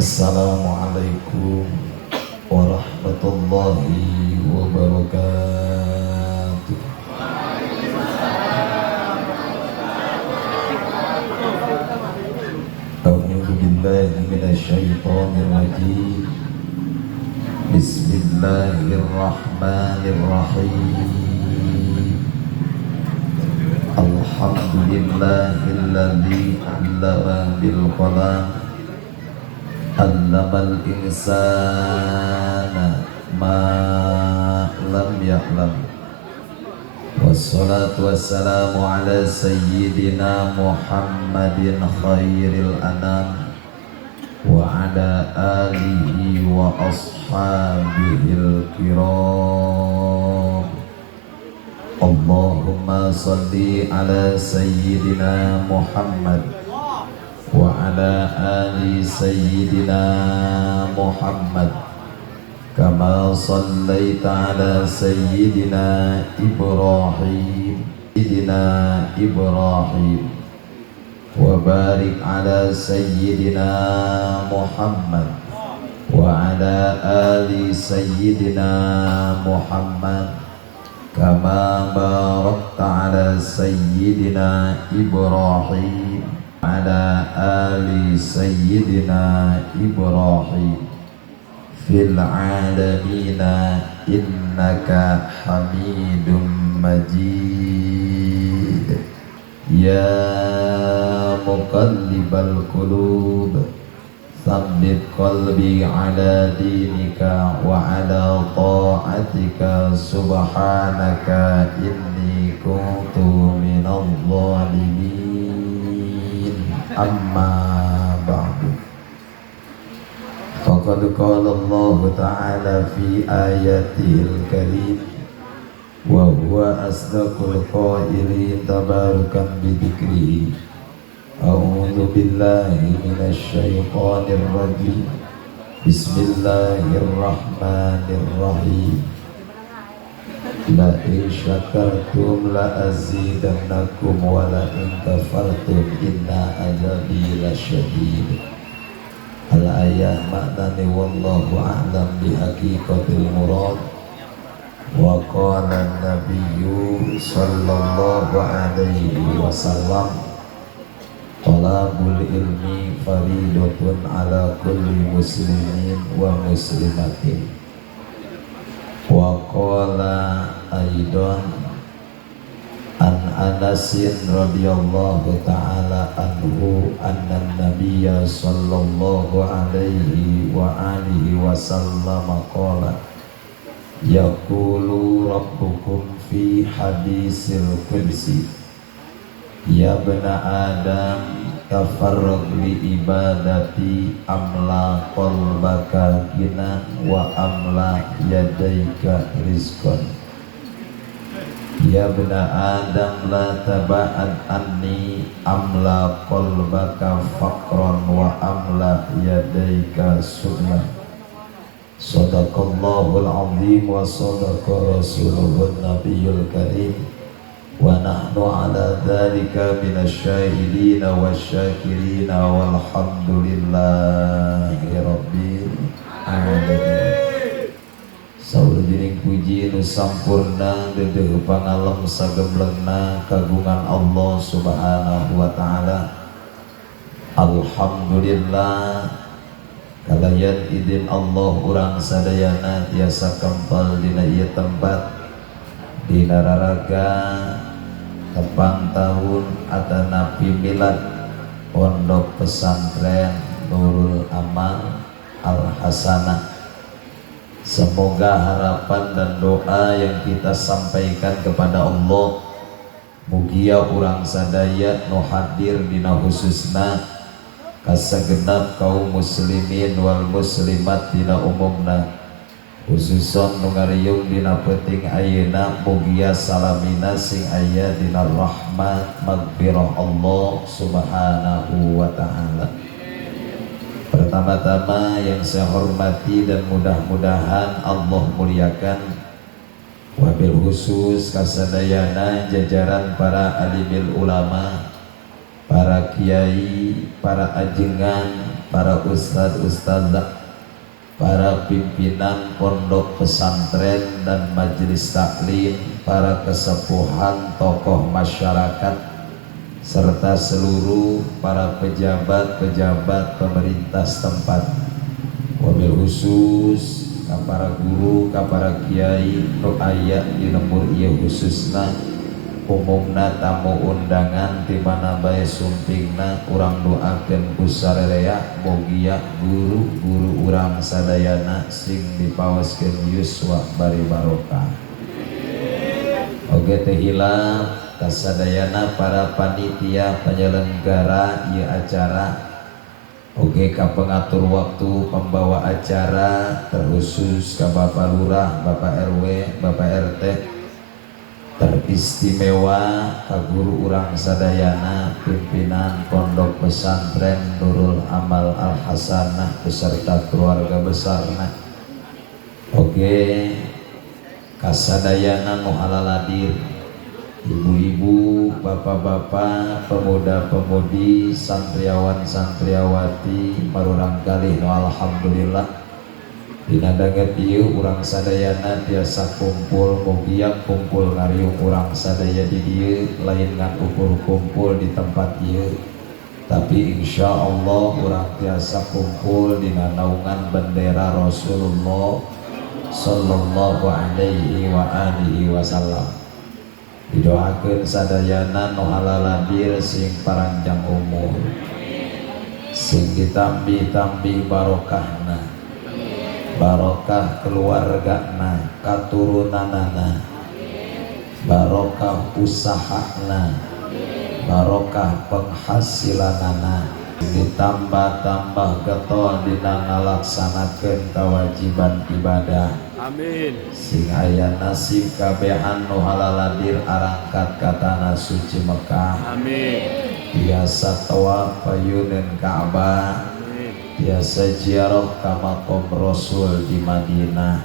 Assalamualaikum warahmatullahi wabarakatuh. A'udzu billahi minasyaitonir rajim. Bismillahirrahmanirrahim. Alhamdulillahilladzi 'allama bil qalam, 'allamal insana ma lam ya'lam. Wassalatu wassalamu ala sayyidina Muhammadin khairil anam wa ala alihi wa ashabihil kiram. Allahumma salli ala sayyidina Muhammad wa ala ali sayyidina Muhammad kama sallaita ala sayyidina Ibrahim wa barik ala sayyidina Muhammad wa ala ali sayyidina Muhammad kama barakta ala sayyidina Ibrahim ala ali sayyidina Ibrahim fil alamina innaka hamidum majid. Ya muqallibal qulub tsabbit qalbi ala dinika wa ala ta'atika subhanaka inni kuntu minadh dhalimin. Amma ba'du. Faqad qala Allah ta'ala fi ayatihil karim wa huwa asdaqul qailin tabarakan bidhikrihi. A'udzu billahi minasy syaithanir rajim. Bismillahirrahmanirrahim. La in syakartum la azidannakum wa la in kafartum inna azabi lasyadid. Al-ayah maknani wallahu a'lam bihaqiqatil murad. Wa qala an-nabiyyu sallallahu alaihi wasallam, talabul ilmi faridatun ala kulli muslimin wa muslimatin. Wa qala aidan an Anasin radhiyallahu ta'ala anhu anna nabiyya sallallahu alaihi wa alihi wasallam qala yaqulu rabbukum fi hadisil qudsi ya bna adam tafarrag li ibadati amla qalbaka ginan wa amla yadaika rizqan. Ya bna adam la taba'ad anni amla qalbaka faqran wa amla yadaika su'lan. Sadaqallahul azim wa sadaqa rasuluhun nabiyul karim wa nahnu ala dhalika minasyahidina wasyakirina walhamdulillahi rabbil alamin. Saurdiring puji nu sampurna dedeuh pangalem sagemlengna kagungan Allah subhanahu wa ta'ala. Alhamdulillah kalayan idin Allah urang sadayana tiasa kempal dina ieu tempat dina raraga tepang tahun atanapi milad Pondok Pesantren Nurul Amal Al Hasanah. Semoga harapan dan doa yang kita sampaikan kepada Allah mugia urang sadaya nu hadir dina khususna kasagenap kaum muslimin wal muslimat dina umumna, khususon nu ngariung dina peuting ayeuna mugia salamina sing aya dina rahmat magfirah Allah subhanahu wa ta'ala. Pertama-tama yang saya hormati dan mudah-mudahan Allah muliakan wabil khusus kasadayana jajaran para alimil ulama, para kiai, para para ajengan, para ustad-ustadzah, para pimpinan pondok pesantren dan majelis taklim, para kesepuhan, tokoh masyarakat, serta seluruh para pejabat-pejabat pemerintah setempat. Wabil khusus ka para guru, ka para kiai nu aya di lembur ieu khususna umumna tamu undangan di mana bae sumpingna urang doakeun ku sarerea bogia guru-guru urang sadayana sing dipaoskeun yuswa bari barokah. Oge teh hilap kasadayana para panitia penyelenggara ieu acara, oge ka pengatur waktu pembawa acara, terkhusus ka Bapak Lurah, Bapak RW, Bapak RT, teristimewa ka guru urang sadayana, pimpinan pondok pesantren Nurul Amal Al Hasanah beserta keluarga besarna, oge kasadayana nu halaladir, ibu-ibu, bapak-bapak, pemuda-pemudi, santriawan-santriawati, marurang kalih nu alhamdulillah dina danget ieu urang sadayana tiasa kumpul mugia kumpul ngariung urang sadaya di dieu lain ngan ukur kumpul di tempat ieu, tapi insyaallah urang tiasa kumpul dina naungan bendera Rasulullah sallallahu alaihi wa alihi wasallam. Didoakeun sadayana nu halaladir sing paranjang umur, sing ditambih-tambih barokahna, barokah keluargana, katurunanana, barokah usahana, barokah penghasilanana, ditambah-tambah getol dina ngalaksanakeun kewajiban ibadah. Amin. Sing aya nasib kabehan nu halaladir arangkat ka tanah suci Mekah. Amin. Biasa tawaf payuneun Ka'bah. Amin. Biasa ziarah ka maqam Rasul di Madinah.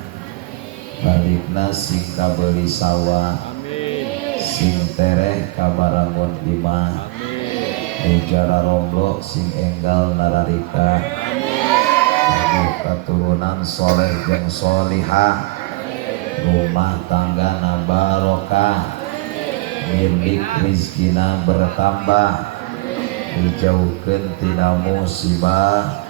Balikna sing kabeuli sawah. Amin. Sing tereh ka barangun imah. Amin. Ujara romblo sing enggal nararika. Keturunan soleh jeung solihah, rumah tanggana barokah, milik rizkina bertambah, dijauhkeun tina musibah,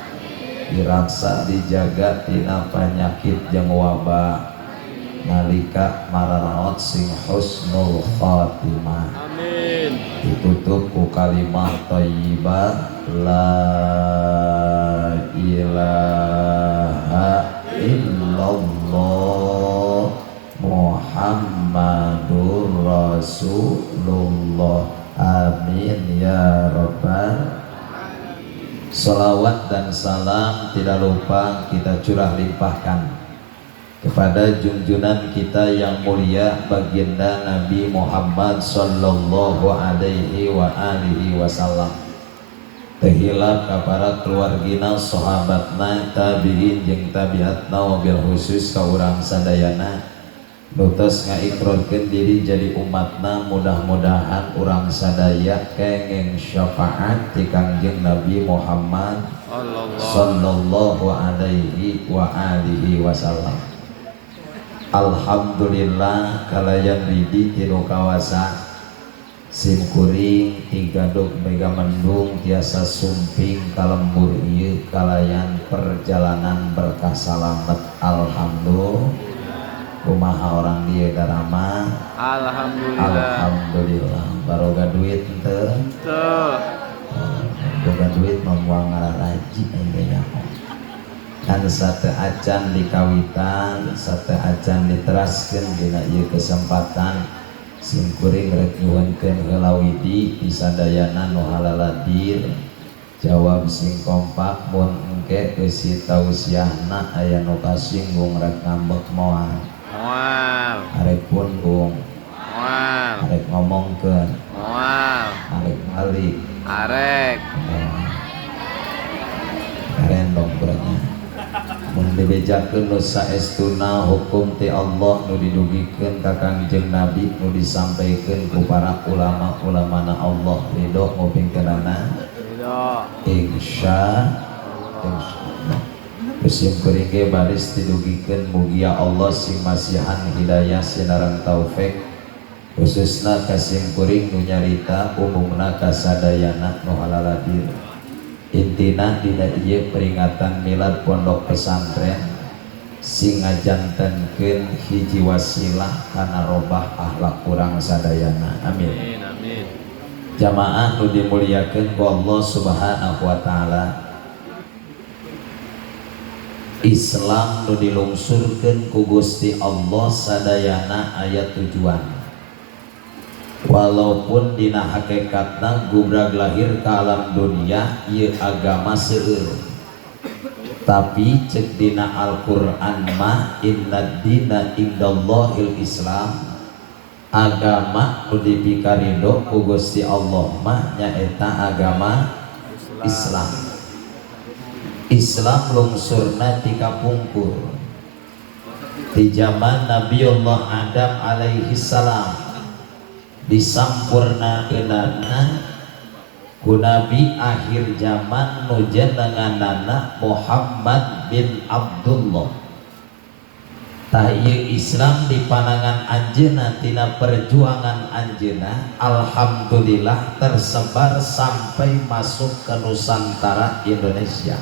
diraksa dijaga tina penyakit jeung wabah, nalika mararaot sing husnul khotimah. Amin. Ditutup ku kalimah thayyibah la ilaha illallah Muhammadur Rasulullah. Amin ya rabbal. Salawat dan salam tidak lupa kita curah limpahkan kepada junjungan kita yang mulia baginda Nabi Muhammad sallallahu alaihi wa alihi wasallam. Tehilap ka para keluargina, sahabatna, tabi'in jeung tabi'atna, wabil khusus ka urang sadayana nutos ngaikrarkeun diri jadi umatna. Mudah-mudahan urang sadaya kenging syafaat ti Kangjeng Nabi Muhammad sallallahu alaihi wa alihi wasallam. Alhamdulillah kalayan bidi tinu kawasa simkuring tigadog mega mendung tiasa sumping kalembur ieu kalayan perjalanan berkah salamet. Alhamdulillah. Kumaha orang dia darama? Alhamdulillah. Baroga duit henteu? Henteu. Boga duit memuang ngararaji engenya. Kan sate acan dikawitan, sate acan diteraskeun dina ieu kesempatan. Simkuring rek nyuhunkeun heula widi pisadayana nu halaladir. Jawab sing kompak mun engke eusi tausiahna aya nu kasinggung rek ngambek moal. Moal. Arek punggung. Moal. Arek ngomongkeun. Moal. Arek balik. Arek. Keren dong beratnya. Mun dibejakeun nu saestuna hukum ti Allah nu didugikeun ka Kangjeng Nabi nu disampaikeun ku para ulama-ulamana Allah ridho ngupingkeunana. Ridho. insya Allah. Musim kuring baris tidugikeun mugia Allah sing masihan hidayah sinarang taufik khususna kasim kuring nu nyarita umumna kasadayana nu halaladir. Intina dina ieu peringatan milad pondok pesantren sing ngajantenkeun hiji wasilah kana robah akhlak urang sadayana. Amin. Amin. Jamaah nu dimuliakeun ku Allah Subhanahu wa taala. Islam nu dilungsurkeun ku Gusti Allah sadayana aya tujuan. Walaupun dina hakikatna gubrag lahir ka alam dunia ieu agama seueur. Tapi cek dina Al-Qur'an mah innad dina indallahil Islam. Agama nu dipikaridho ku Gusti Allah mah nyaeta agama Islam. Islam lungsurna tika pungkur di zaman Nabiullah Adam alaihi salam disampurnakeunana ku Nabi akhir zaman nu jenenganana Muhammad bin Abdullah. Tah ieu Islam di panangan anjeunna tina perjuangan anjeunna alhamdulillah tersebar sampai masuk ke Nusantara Indonesia.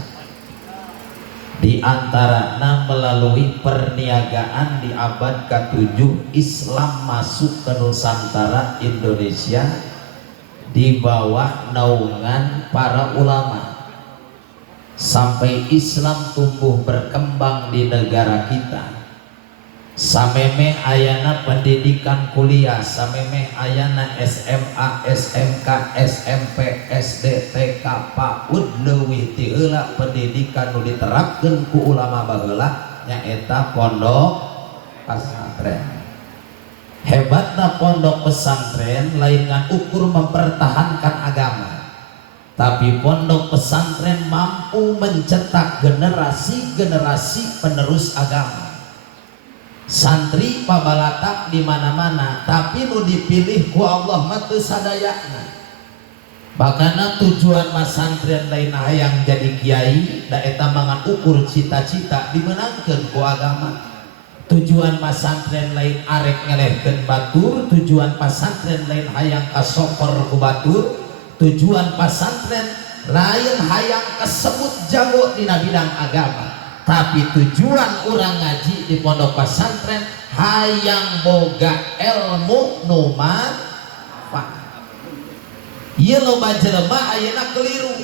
Di antaranya melalui perniagaan di abad ke-7 Islam masuk ke Nusantara Indonesia di bawah naungan para ulama sampai Islam tumbuh berkembang di negara kita. Samemeh ayana pendidikan kuliah, samemeh ayana SMA, SMK, SMP, SD, TK, PAUD leuwih ti heula pendidikan nu diterapkeun ku ulama baheula nyaeta pondok pesantren. Hebatna pondok pesantren lain ngan ukur mempertahankan agama, tapi pondok pesantren mampu mencetak generasi-generasi penerus agama. Santri pabalatak di mana-mana, tapi nu dipilih ku Allah mah teu sadayana. Makana tujuan masantren lain hayang jadi kiai, da eta mangan ukur cita-cita dimenangkeun ku agama. Tujuan masantren lain arek ngelehkeun batur, tujuan pasantren lain hayang kasopor ku batur, tujuan pasantren lain hayang kesebut jago dina bidang agama. Tapi tujuan orang ngaji di pondok pesantren hayang boga ilmu nu manfaat. Ieu loba jelema ayeuna keliru.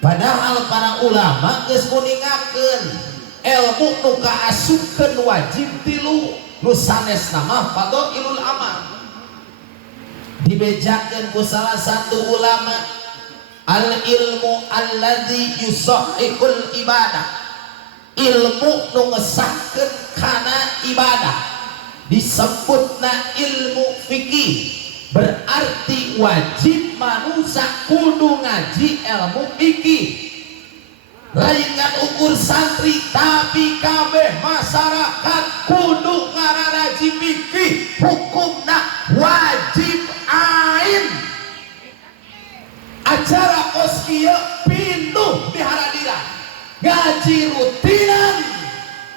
Padahal para ulama geus kuningakeun ilmu nu kaasupkeun wajib tilu, nu sanesna mah fadhailul amal. Dibejakeun ku salah satu ulama, al ilmu alladzi yusahhihul ibadah. Ilmu nu ngesahkeun kana ibadah disebutna ilmu fikih, berarti wajib manusia kudu ngaji ilmu fikih. Lain ngan ukur santri, tapi kabeh masyarakat kudu ngararaji fikih, hukumna wajib ain. Acara kos kieu pinuh di haradiran, gaji rutinan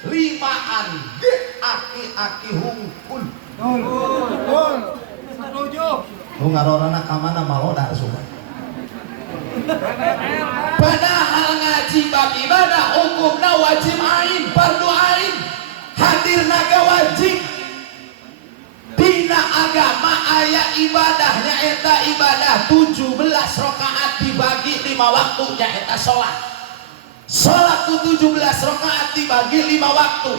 limaan ge aki-aki hungkul. Setuju. Nu ngarorana ka mana maloda suka. Padahal ngaji bab ibadah hukumna wajib ain, fardu ain. Hadirna ge wajib. Dina agama aya ibadahnya eta ibadah 17 rakaat dibagi 5 waktu nyaeta salat. Salat 17 rakaat dibagi 5 waktu.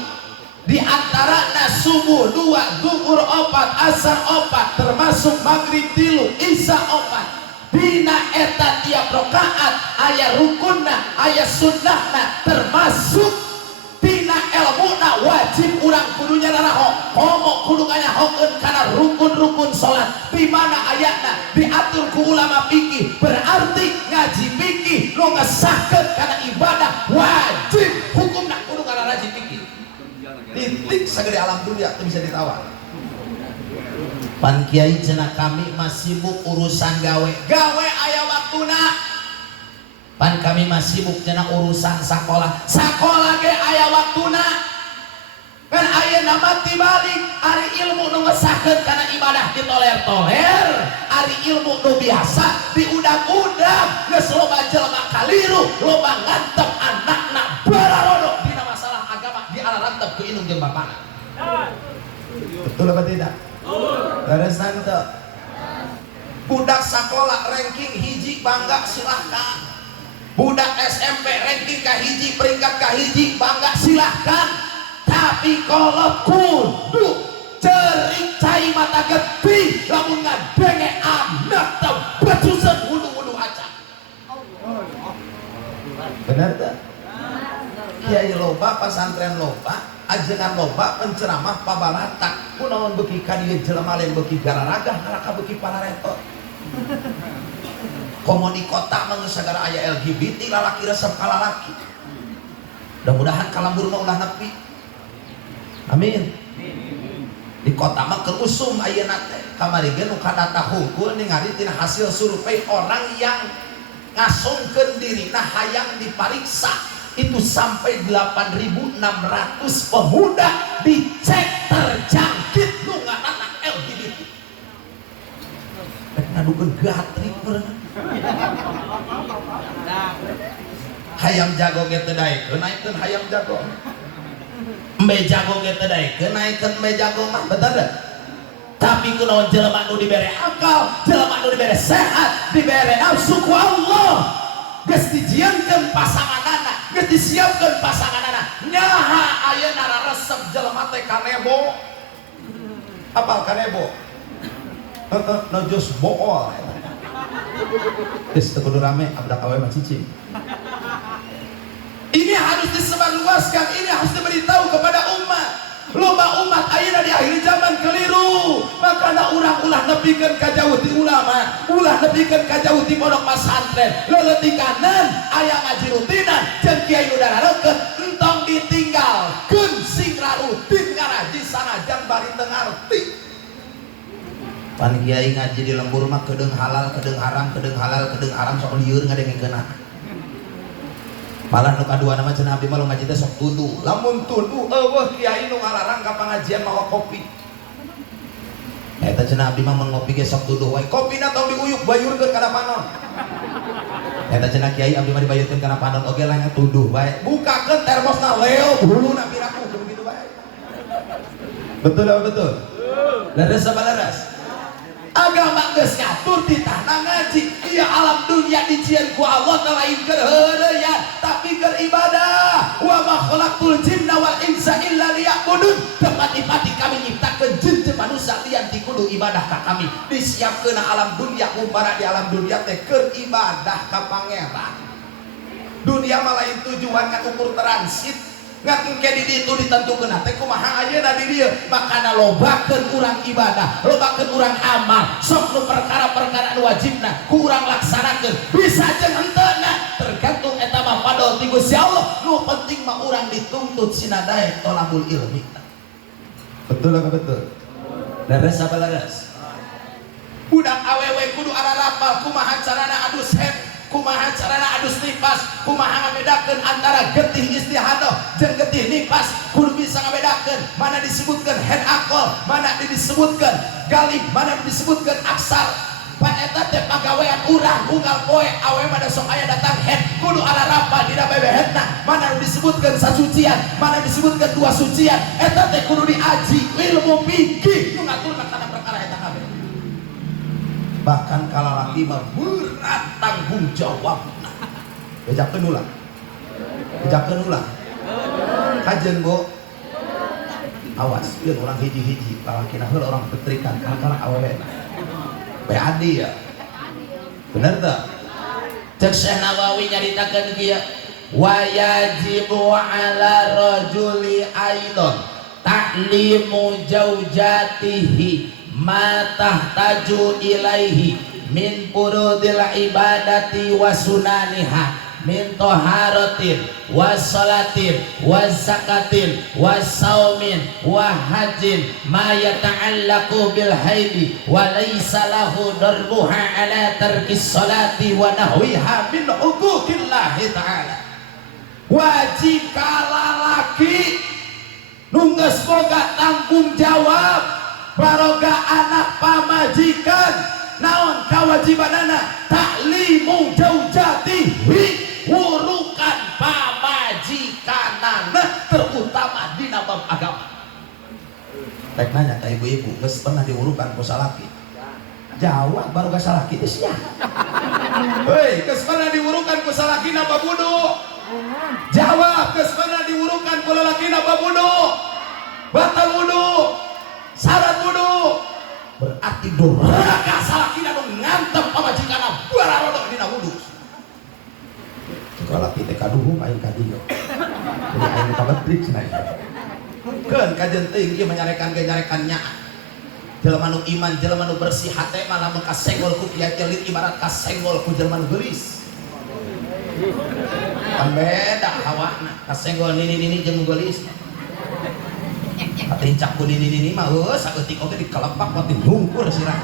Di antaranya subuh 2, zuhur 4, asar 4, termasuk maghrib 3, isya 4. Dina eta tiap rakaat aya rukunna, aya sunnahna, termasuk dina ilmuna wajib urang kudunya naraho. Komo kudu ngayahokeun kana rukun-rukun salat. Di mana ayatna diatur ku ulama fikih, berarti ngaji fikih nu ngesahkeun kana ibadah wajib hukumna kudu ngararaji fikih. Titik sagede alam dunia teu bisa ditawar. Pan kiai cenah kami masih sibuk urusan gawe aya waktuna. pan kami masih sibuk cenah urusan sekolah ge aya waktuna kan aya nama tibalik ari ilmu nu ngesahkeun kana ibadah ditoler-toler ari ilmu nu biasa diudag-udag geus loba jelema kaliru loba ngantep anakna bararodo dina masalah agama diararantep ku indung jeung bapana. Betul apa tidak? Beres nanti budak sekolah ranking hiji bangga silahkan, budak SMP ranking kahiji peringkat kahiji bangga silahkan, tapi kalau kudu cerik cai mata gede lamun ngadenge anak tebetusan wulu-wulu aja. Benar tak? Kiai loba, pesantren loba, ajengan loba, penceramah pabalatak kunaon beuki ka dieu jelema lain beuki gararaga haraka beuki pararetot. Komo di kota mah geus sagara aya LGBT lalaki resep ka lalaki. Mudah-mudahan kalambur mah ulah nepi. Amin. Di kota mah keur usum ayeuna teh. Kamari ge nu kadata hungkul ningali tina hasil survei orang yang ngasungkeun dirina hayang dipariksa itu sampai 8.600 pemuda dicek terjangkit nu ngaranna LGBT. Ngadukeun gatrik meureun. Hayam jago ge teu daekeun naikeun hayam jago. Embe jago ge teu daekeun naikeun embe jago mah bener dah. Tapi kunaon jelema nu dibere akal, jelema nu dibere sehat, dibere nafsu ku Allah. Geus dijieunkeun pasanganana, geus disiapkeun pasanganana. Nyaha ayeuna resep jelema teh kanebo. Apal kanebo? No jos bool. Geus teu kudu rame, abdak awe mah cicing. Ini harus disebarluaskan, ini harus diberitahu kepada umat. Loba umat ayeuna di akhir zaman keliru, makana urang ulah nepikeun ka jauh ti ulama, ulah nepikeun ka jauh ti pondok pesantren. Leuleutikaneun aya ngaji rutinan jeung kiai nu darareukeun entong ditinggalkeun sing rutin ngaraji sanajan bari teu ngarti. Pan kiai ngaji di lembur mah kedeung halal, kedeung haram, kedeung halal, kedeung haram sok lieur ngadengekeunna. Malah nu kadua nama cenah abdi mah ngaji teh sok tuduh. Lamun tuduh eueuh kiai nu ngalarang ka pangajian mawa kopi. Eta cenah abdi mah mun ngopi ge sok tuduh wae. Kopina tong diuyuk bayurkeun kana panon. Eta cenah kiai abdi mah dibayurkeun kana panon oge lah tuduh wae. Bukakeun termosna leo buluna piraku begitu wae. Betul apa betul? Leres apa leres? Agama geus ngatur ditahna ngaji. Ieu alam dunia dijieun ku Allah lain keur heureuyan tapi keur ibadah. Wa ma khalaqtul jinna wal insa illa liya'budun. Tepati-pati kami nyiptakeun jin jeung manusia lian ti kudu ibadah ka kami. Disiapkeun alam dunia umpara di alam dunia teh keur ibadah ka pangeran. Dunia mah lain tujuan kan ukur transit. Ngan ke di ditu ditentukeun teh kumaha ayeuna di dieu makana lobakeun urang ibadah, lobakeun urang amal, sok nu perkara-perkara nu wajibna ku urang laksanakeun bisa jeung henteuna tergantung eta mah padol ti Gusti Allah. Nu penting mah urang dituntut sinadaek tolabul ilmi. Betul apa betul? Leres apa leres? Budak awewe kudu ararapal kumaha carana adus head, kumaha carana adus nifas, kumaha ngabedakeun antara getih istihadah jeung getih nifas. Kudu bisa ngabedakeun mana disebutkeun head akol, mana disebutkeun galib, mana disebutkeun aksar. Pan eta teh pagawean urang unggal poe awe mah sok aya datang head kudu ararapa dina bebehedna mana disebutkeun sasucian, mana disebutkeun dua sucian. Eta teh kudu diaji ilmu fikih nu ngaturna kana perkara eta kabeh. Bahkan kalau laki mah berat tanggung jawab. Bejakeun ulah. Bejakeun ulah. Kajeun go. Awas, ieu orang hiji-hiji, lalakina heula orang petrikan kana awewe. Bae adi ya. Bener teu? Cek Syekh Nawawi nyaritakeun kieu. Wa yajibu 'ala rajuli aidan ta'limu jaujatihi ma tahtaju ilaihi min furudil ibadati wa sunaniha min taharatin wassalatin wazzakatin wassaumin wahajin ma yata'allaqu bil haidi wa laysa lahu darbuha ala tarkis salati wa nahwiha min huquqillahi ta'ala. Wajib kalalaki nungges boga tanggung jawab baroga anak pamajikan naon kawajibanana taklimu jaujatihi wurukan pamajikanana terutama di bab agama. Tek nanya ka ibu-ibu geus pernah diurukan ku salaki? Jawab baroga salaki teh sia. Heuy, geus pernah diurukan ku salaki na bab wudu? Jawab, geus pernah diurukan ku lalaki na bab wudu? Batal wudu, syarat wudu. Berarti durhaka salakina nu ngantem pamajikanna bararodok dina wudu. Kalau kita kaduhum aing ka dieu. Jadi aing kabetrik cenah. Keun kajenting ieu menyarekan nyarekannya. Jelema nu iman, jelema nu bersih hate mah lamun kasenggol ku kieu teulit ibarat kasenggol ku jelema nu geulis. Kan beda hawana, kasenggol nini jeung geulis. Tincak ku nini mah saeutik oge dikelepak pati hungkul sirah.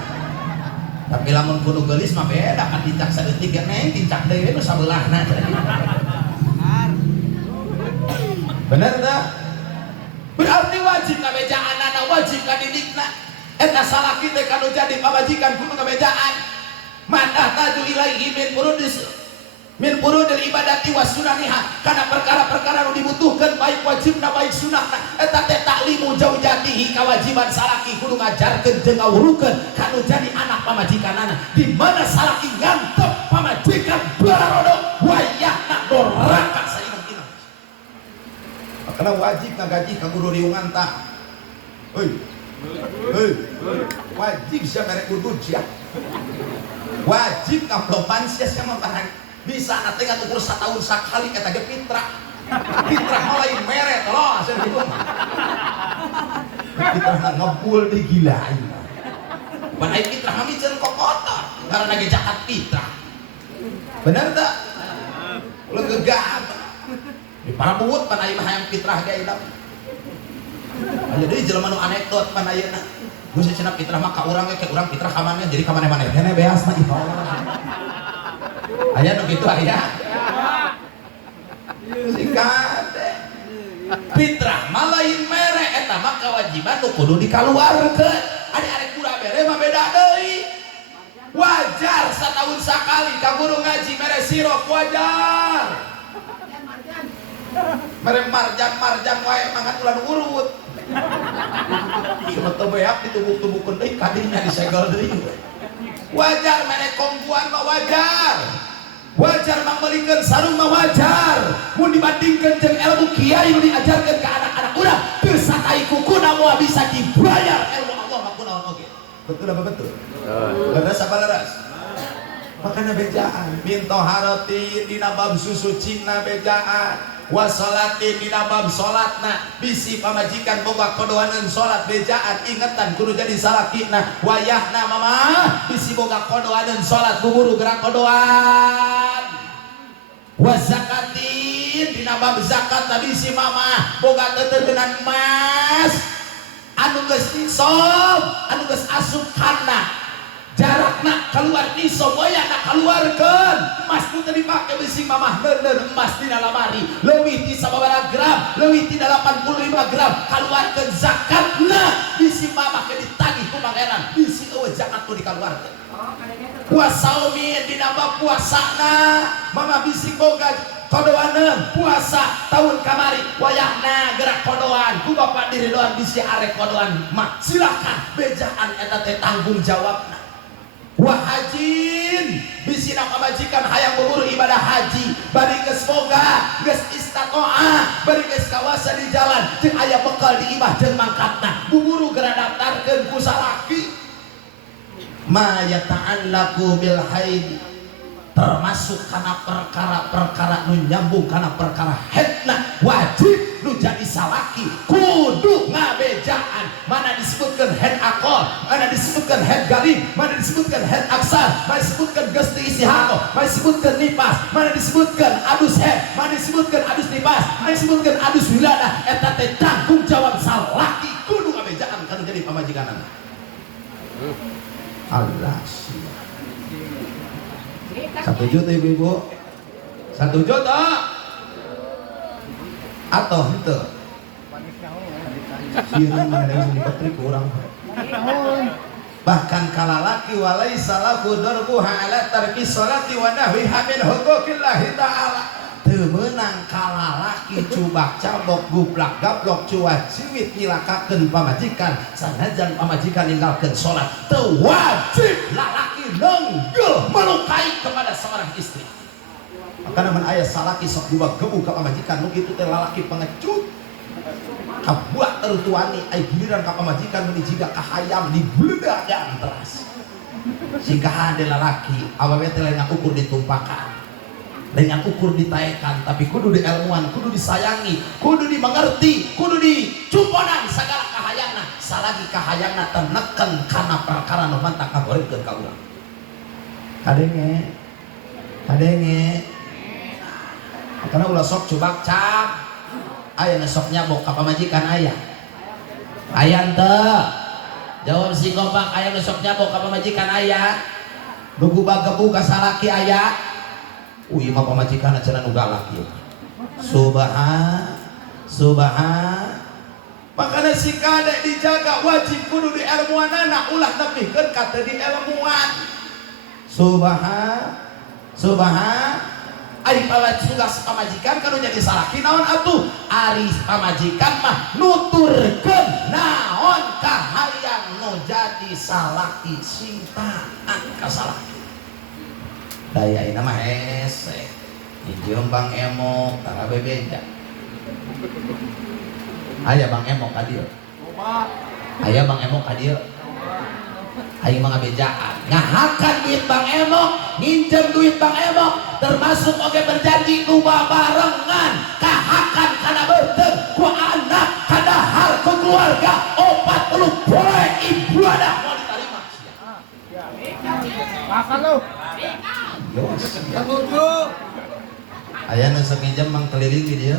Tapi lamun kudu geulis mah beda kan tincak saeutik ge neng tincak deui nu sabeulahna. Bener tah? Berarti wajib kabejaanana, wajib kadidikna. Eta salaki teh kanu jadi pamajikan kudu kabejaan. Mandah taju ilaihi min furudil ibadati was sunaniha, karena perkara-perkara nu dibutuhkeun baik wajibna baik sunahna eta teh taklimu jaujatihi, kewajiban salaki kudu ngajarkeun jeung ngawurukeun kanu jadi anak pamajikanana, di mana salaki ngantep pamajikan bararodo wayahna doraka sainung-inung. Makana wajib ngagaji ka guru riungan tah. Heuy wajib sia mere kudu sia wajib ka beban sia mah bisa nanti nggak tukur setahun sekali kata ge fitrah mulai meret loh saya gitu fitrah ngepul di gilain pan ai fitrah mami cenah kokotor karena ge jahat fitrah bener tak ulah gegab di parabuut pan ai mah hayang fitrah ge ieu aja deui jelema nu anekdot pan ayeuna geus cenah fitrah mah ka urang ge ke urang fitrah ka maneh jadi ka maneh-maneh hene beasna ieu aya nu kitu aya sikade fitrah mah lain mere eta mah kewajiban nu kudu dikaluarkeun ari arek kura bere mah beda deui wajar setahun sekali ka guru ngaji mere sirop wajar mere marjan wae mangan ulah urut cuma teu beak ditubuk-tubukkeun deui kadinya disegel deui wajar mere kongguan mah wajar mangmelikeun sarung mah wajar mun dibandingkeun jeung ilmu kiai nu diajarkeun ka anak-anak urang teu sakai kukuna moal bisa dibayar ilmu Allah mah kunaon oge. Betul apa betul? Leres apa leres? Makana bejaan min taharati dina bab susucina bejaan wasolati dina bab salatna bisi pamajikan boga kodoaneun salat bejaan ingetan kudu jadi salakina wayahna mama bisi boga kodoaneun salat buburu gerak kodoan wazakatin dina bab zakat bisi mama boga teteunan emas anu geus nisob anu geus asup kana jarakna keluar nisob wayahna kaluarkeun emas nu teu dipake bisi mamah neuneun emas dina lamari leuwih ti sababaraha gram leuwih ti 85 gram kaluarkeun zakatna bisi mamah ke ditagih ku pangeran bisi eueuh zakat nu dikaluarkeun puasa umin dina bab puasana mamah bisi boga kodoaneun puasa tahun kamari wayahna gerak kodoan ku bapa diri doan bisi arek kodoan mak silakan bejaan eta teh tanggung jawabna wahajin bisi na pamajikan hayang buburu ibadah haji bari geus boga geus istaqoah bari geus kawasa di jalan jeung aya bekal di imah jeung mangkatna buburu geura daftarkeun ku salaki ma yata'allaqu bil haid termasuk kana perkara-perkara nu nyambung kana perkara haidna wajib nu jadi salaki kudu ngabejaan. Mana disebutkan head akol, mana disebutkan head galim, mana disebutkan head aksar, mana disebutkan gesti istihano, mana disebutkan nipas, mana disebutkan adus head, mana disebutkan adus nipas, mana disebutkan adus wilada. Eta teh tanggung jawab salaki kudu ngabejaan kan jadi pamajikan. Allah sih. 1 juta ibu-ibu, 1 juta atau itu sieureun mana yang dipetri kurang. Bahkan kalalaki walai salaku darbuha ala tarki sholati wa nahwiha min huquqillahi ta'ala. Teu meunang kalalaki cubak cabok gublak gablok cuat ciwit nyilakakeun pamajikan sanajan pamajikan ninggalkeun salat. Teu wajib lalaki nenggel melukai kepada seorang istri. Maka namun ayah salaki sok dua gebu ka pamajikan nu kitu teh lalaki pengecut. Kabuat terutuani ai giliran ka pamajikan meuni jiga kahayam dibledak dan teras. Singka hade lalaki awewe teh lain ukur ditumpakan. Dengan ukur ditaekan, tapi kudu diilmuan, kudu disayangi, kudu dimengerti, kudu dicumponan segala kahayangna. Salagi kahayangna teneken kana perkara nu mantak kagorengkeun ka urang. Kadenge karena ulah sok cubak cap aya na sok nyabok ka pamajikan aya teu jawab si kompak aya na sok nyabok ka pamajikan aya nugu bagebu ka salaki aya uy mah pamajikan cenah nu galak ieu subhan makana si kadek dijaga wajib kudu diilmuanana ulah nepikeun ka teu diilmuan subhan ari tugas pamajikan kanu jadi salaki naon atuh ari pamajikan mah nuturkeun naon kahayang nu jadi salaki sing taat ka salaki daya ina mah hese hijieun Bang Emo tara bebeja aya Bang Emo ka dieu aya Bang Emo ka dieu aing mah ngabejaan ngahakan duit Bang Emo nginjem duit Bang Emo termasuk oge berjanji nu babarengan kahakan kana beuteuh ku anak kadahar ku keluarga 40 poe ibadah mau diterima makan lu aya nu sok nginjem mang keliling di dieu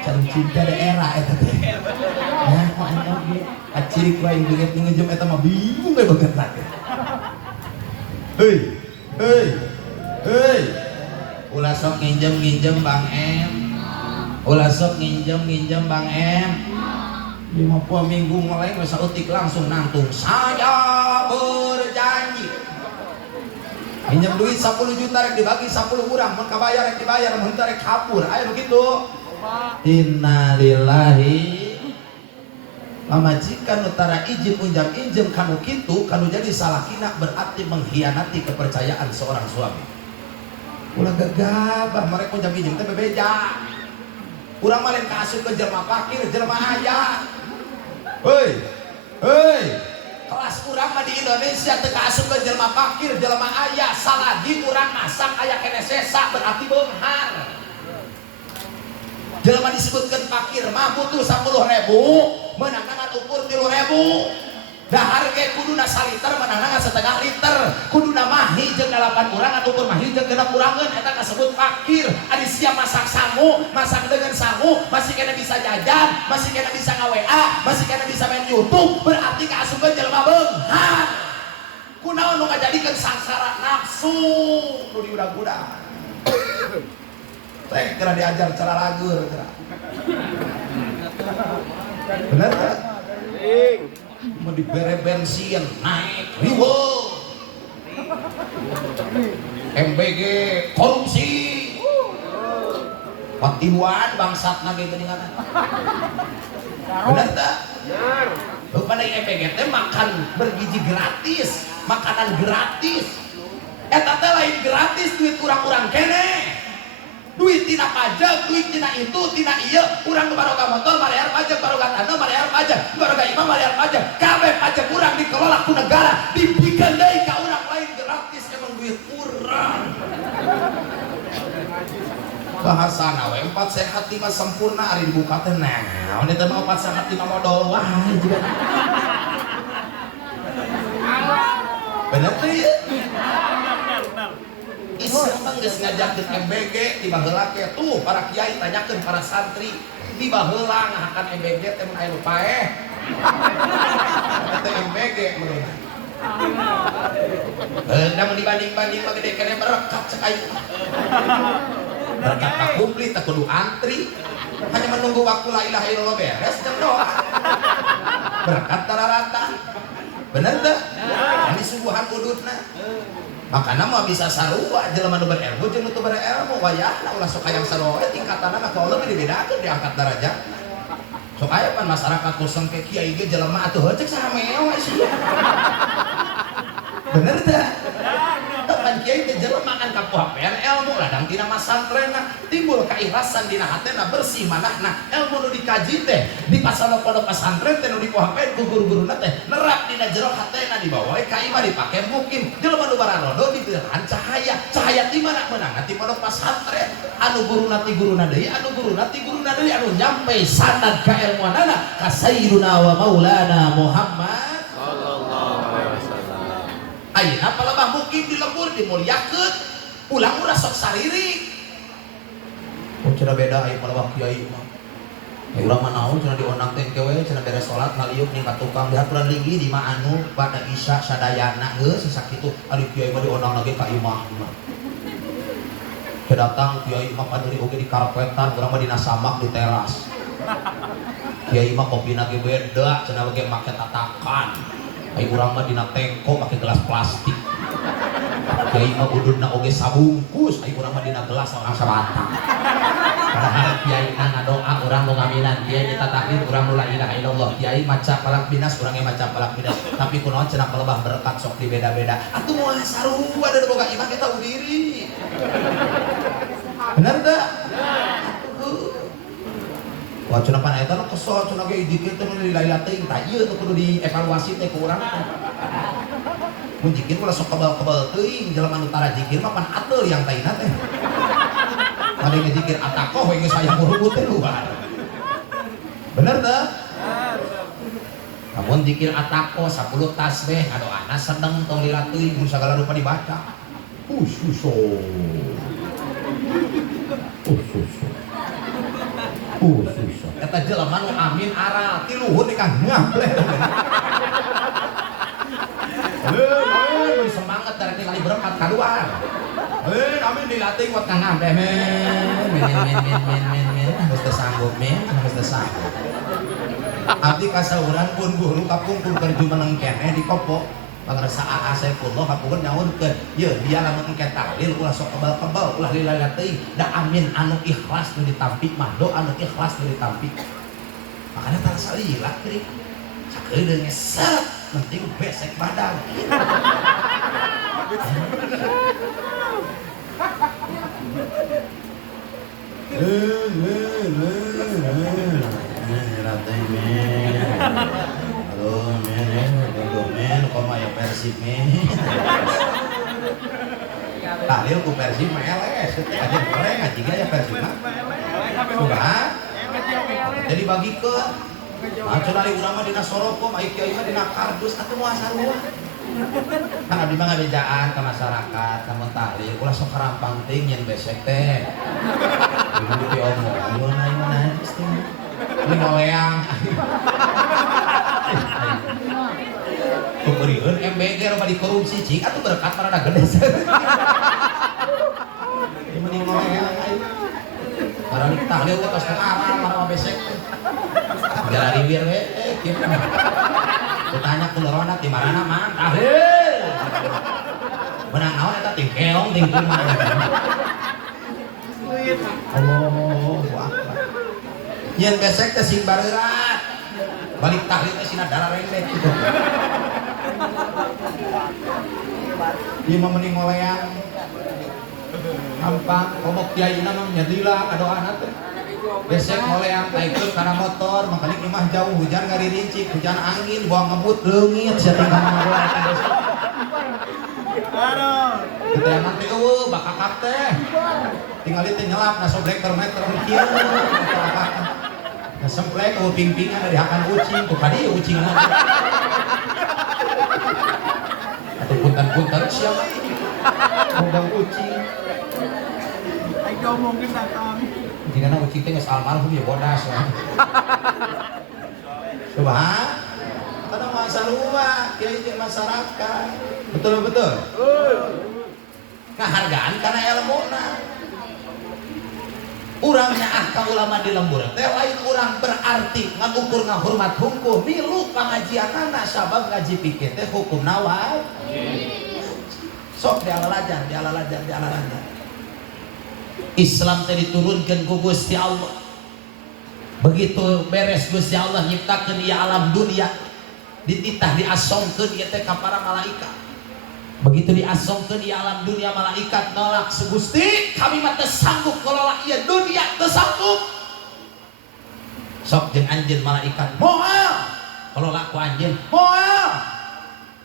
can cinta daerah eta teh ya kok anu ge acirik wae beungeut nginjem eta mah bingung we beungeutna heuy ulah sok nginjem Bang M ulah sok nginjem Bang M 50 minggu mulai geus saeutik langsung nangtung saya berjanji minjem duit 10 juta rek dibagi 10 urang mun kabayar rek dibayar mun teu rek kabur aya nu kitu. Innalillahi pamajikan utara izin injem kanu kitu kanu jadi salakina berarti mengkhianati kepercayaan seorang suami. Ulah gagabah mereka injem teh bebeja. Urang mah lain kaasup ke jelema fakir, jelema aya. Heuy kelas urang mah di Indonesia teu kaasup ke jelema fakir, jelema aya. Salagi urang masak aya kene sesa berarti beunghar. Jelema disebutkan fakir mah butuh 10.000 menangan ukur 3.000 dahar ge kuduna saliter menangan setengah liter kuduna mahi jeung 8 urang atuh ukur mahi jeung 6 urangeun eta kasebut fakir. Ari siap masak sangu masak dengan sangu masih kena bisa jajan masih kena bisa nga-WA masih kena bisa main YouTube berarti kaasupkeun jelema beunghar kunaon nu ngajadikeun sangsara nafsu nu diudag-udag teh kira diajar cara lagur kira bener kan? Mau dibere bensin naik riwo MBG korupsi patiluan bangsat nage geuningan bener tak? Rupana MBG teh makan bergizi gratis makanan gratis eta teh lain gratis duit urang-urang kene duit tina pajak, duit tina itu, tina iya urang baroga motor, bayar pajak, baroga tanah, bayar pajak, baroga imam, bayar pajak kabeh pajak urang dikelola ku negara dibikeun deui ka urang lain gratis emang duit urang bahasana we 4 sehat 5 sempurna ari dibuka teh naon eta mah 4 sehat 5 modal wah juga bener teh ya Islam mah geus ngajakeun MBG di baheula ke tuh para kiai tanyakeun para santri di baheula ngahakan MBG teh mun aya nu paeh teh MBG meureun namun dibanding-banding mah gede kene berkat cek ayu berkat tak kumplit tak kudu antri hanya menunggu waktu la ilaha illallah beres jeung doa berkat tararata bener teh ini subuhan udutna makana mah bisa sarua jelema nu berilmu jeung nu teu berilmu wayahna ulah sok hayang sarua tingkatanna mah ka Allah dibedakeun diangkat derajat sok aya pan masyarakat kuseng ke kiai ge jelema atuh cek saha meo sia bener teh teman kiai teh jelema kan kapohapean ilmu ladang tina masantrenna timbul kaikhlasan dina hatena bersih manahna ilmu nu dikaji teh di pasana pondok pesantren teh nu dipohapean ku guru-guruna teh nerap dina jero hatena dibawa ka imah dipake mungkin jelema nu bararodo dibeurehan cahaya di mana meunang ti pondok pesantren anu guruna ti guruna deui anu guruna ti guruna deui anu nyampe sanad ka ilmuanana ka sayyiduna wa maulana Muhammad ayeuna palebah mungkin di lembur dimuliakeun ulang urang sok saririk oh cenah beda aya palebah kiai mah urang mah naon cenah dionang teh kewe cenah beres salat ngaliuk ning ka tukang dihaturan linggi di mah anu pada isya sadayana geus sakitu ari kiai mah dionang lagi ka imah kedatang kiai mah paduri oge di karpetan urang mah dina samak di teras kiai mah kopina ge beda cenah oge make tatakan ai urang mah dina tengko make gelas plastik kiai mah ududna oge sabungkus ai urang mah dina gelas orang sabatang padahal kiai na ngadoa urang nu ngaminan kiai nyata takdir urang nu la ilaha illallah kiai maca palak binas urang ge maca palak binas tapi kunaon cenah pelebah berkat sok dibeda-beda atuh moal sarua da boga imah kita udiri bener teh wah cenah pan eta kesel cenah ge dikit teh nu dilayat teuing tah ieu teh kudu dievaluasi teh ku urang mun jikir ulah sok kebal-kebal teuing jelema nu tara jikir mah pan ateul yang taina teh ade ngejikir atakoh we geus aya murubut teh luar bener teh namun jikir atakoh 10 tasbih ngadoana sedeng tong lila teuing mun sagala rupa dibaca susah. Eta jelema nu amin aral ti luhur di kang ngableh. Semangat dari kali berempat kaluar. Amin dilatih buat kang ngableh men. Geus teu sanggup men, geus teu sanggup. Abdi kasauran pun guru kapungkur kerju meneng keneh di kopo. Pangresa AA Saifullah kapungan nyaunkeun ye dia lamun engke tahlil ulah sok kebal-kebal ulah lilala teuing da amin anu ikhlas nu ditampi mah do anu ikhlas nu ditampi makanya tara salila keuring sakedeung set penting besek badan Persib men. Tahlil ku Persib meles, aja goreng aja ya Persib mah. Sudah. Jadi bagikeun. Acan ari urang mah dina sorokom, ai kiai mah dina kardus atuh moal sarua. Kan abdi mah ngabejaan ka masyarakat, kamu tahlil ulah sok karampang teuing yen besek teh. Ibu di omong, ayeuna pasti. Ini ngoleang. Kumpulieun MBG rada dikorupsi cing atuh berkat rada gede. Ieu mending ngoleang aing. Barang tahlil teh tos aral marah besek teh. Jara riwir we kieu. Ditanya ku lorona ti marana mang tahlil. Menang naon eta ting keong ting kumaha. Allahu Akbar. Yen besek teh sing bareurat. Balik tahlil teh sina darah rendek gitu. Ieu mah mending ngoleang. Gampang komok kiaina mah nyadila kadoana teh. Besek ngoleang taikeun kana motor, makanya imah jauh hujan ngari rincik, hujan angin, buang ngebut leungit sia tinggal ngoleang. Kita yang nanti bakakak teh tinggal itu nyelap na sobrek termeter kieu na semplek ping-pingan dari hakan ucing tuh kadi ucing atau punten-punten siapa ngundang ucing ayo mungkin datang jika ucing teh geus almarhum ya bodas coba karena masa luar kiai jeung masyarakat betul kehargaan karena ilmuna urangnya ka ulama di lembur teh lain urang berarti ngagukur ngahormat hukum milu pangajianana sabab ngaji pikir teh hukum nawab sok dialalajan Islam teh diturunkeun ku Gusti Allah begitu beres Gusti Allah nyiptakeun ieu alam dunia dititah diasongkeun ieu teh ka para malaikat begitu diasongkeun di alam dunia malaikat nolak Gusti kami mah teu sanggup ngelola ieu dunia teu sanggup sok jeung anjeun malaikat moal ngelola ku anjeun moal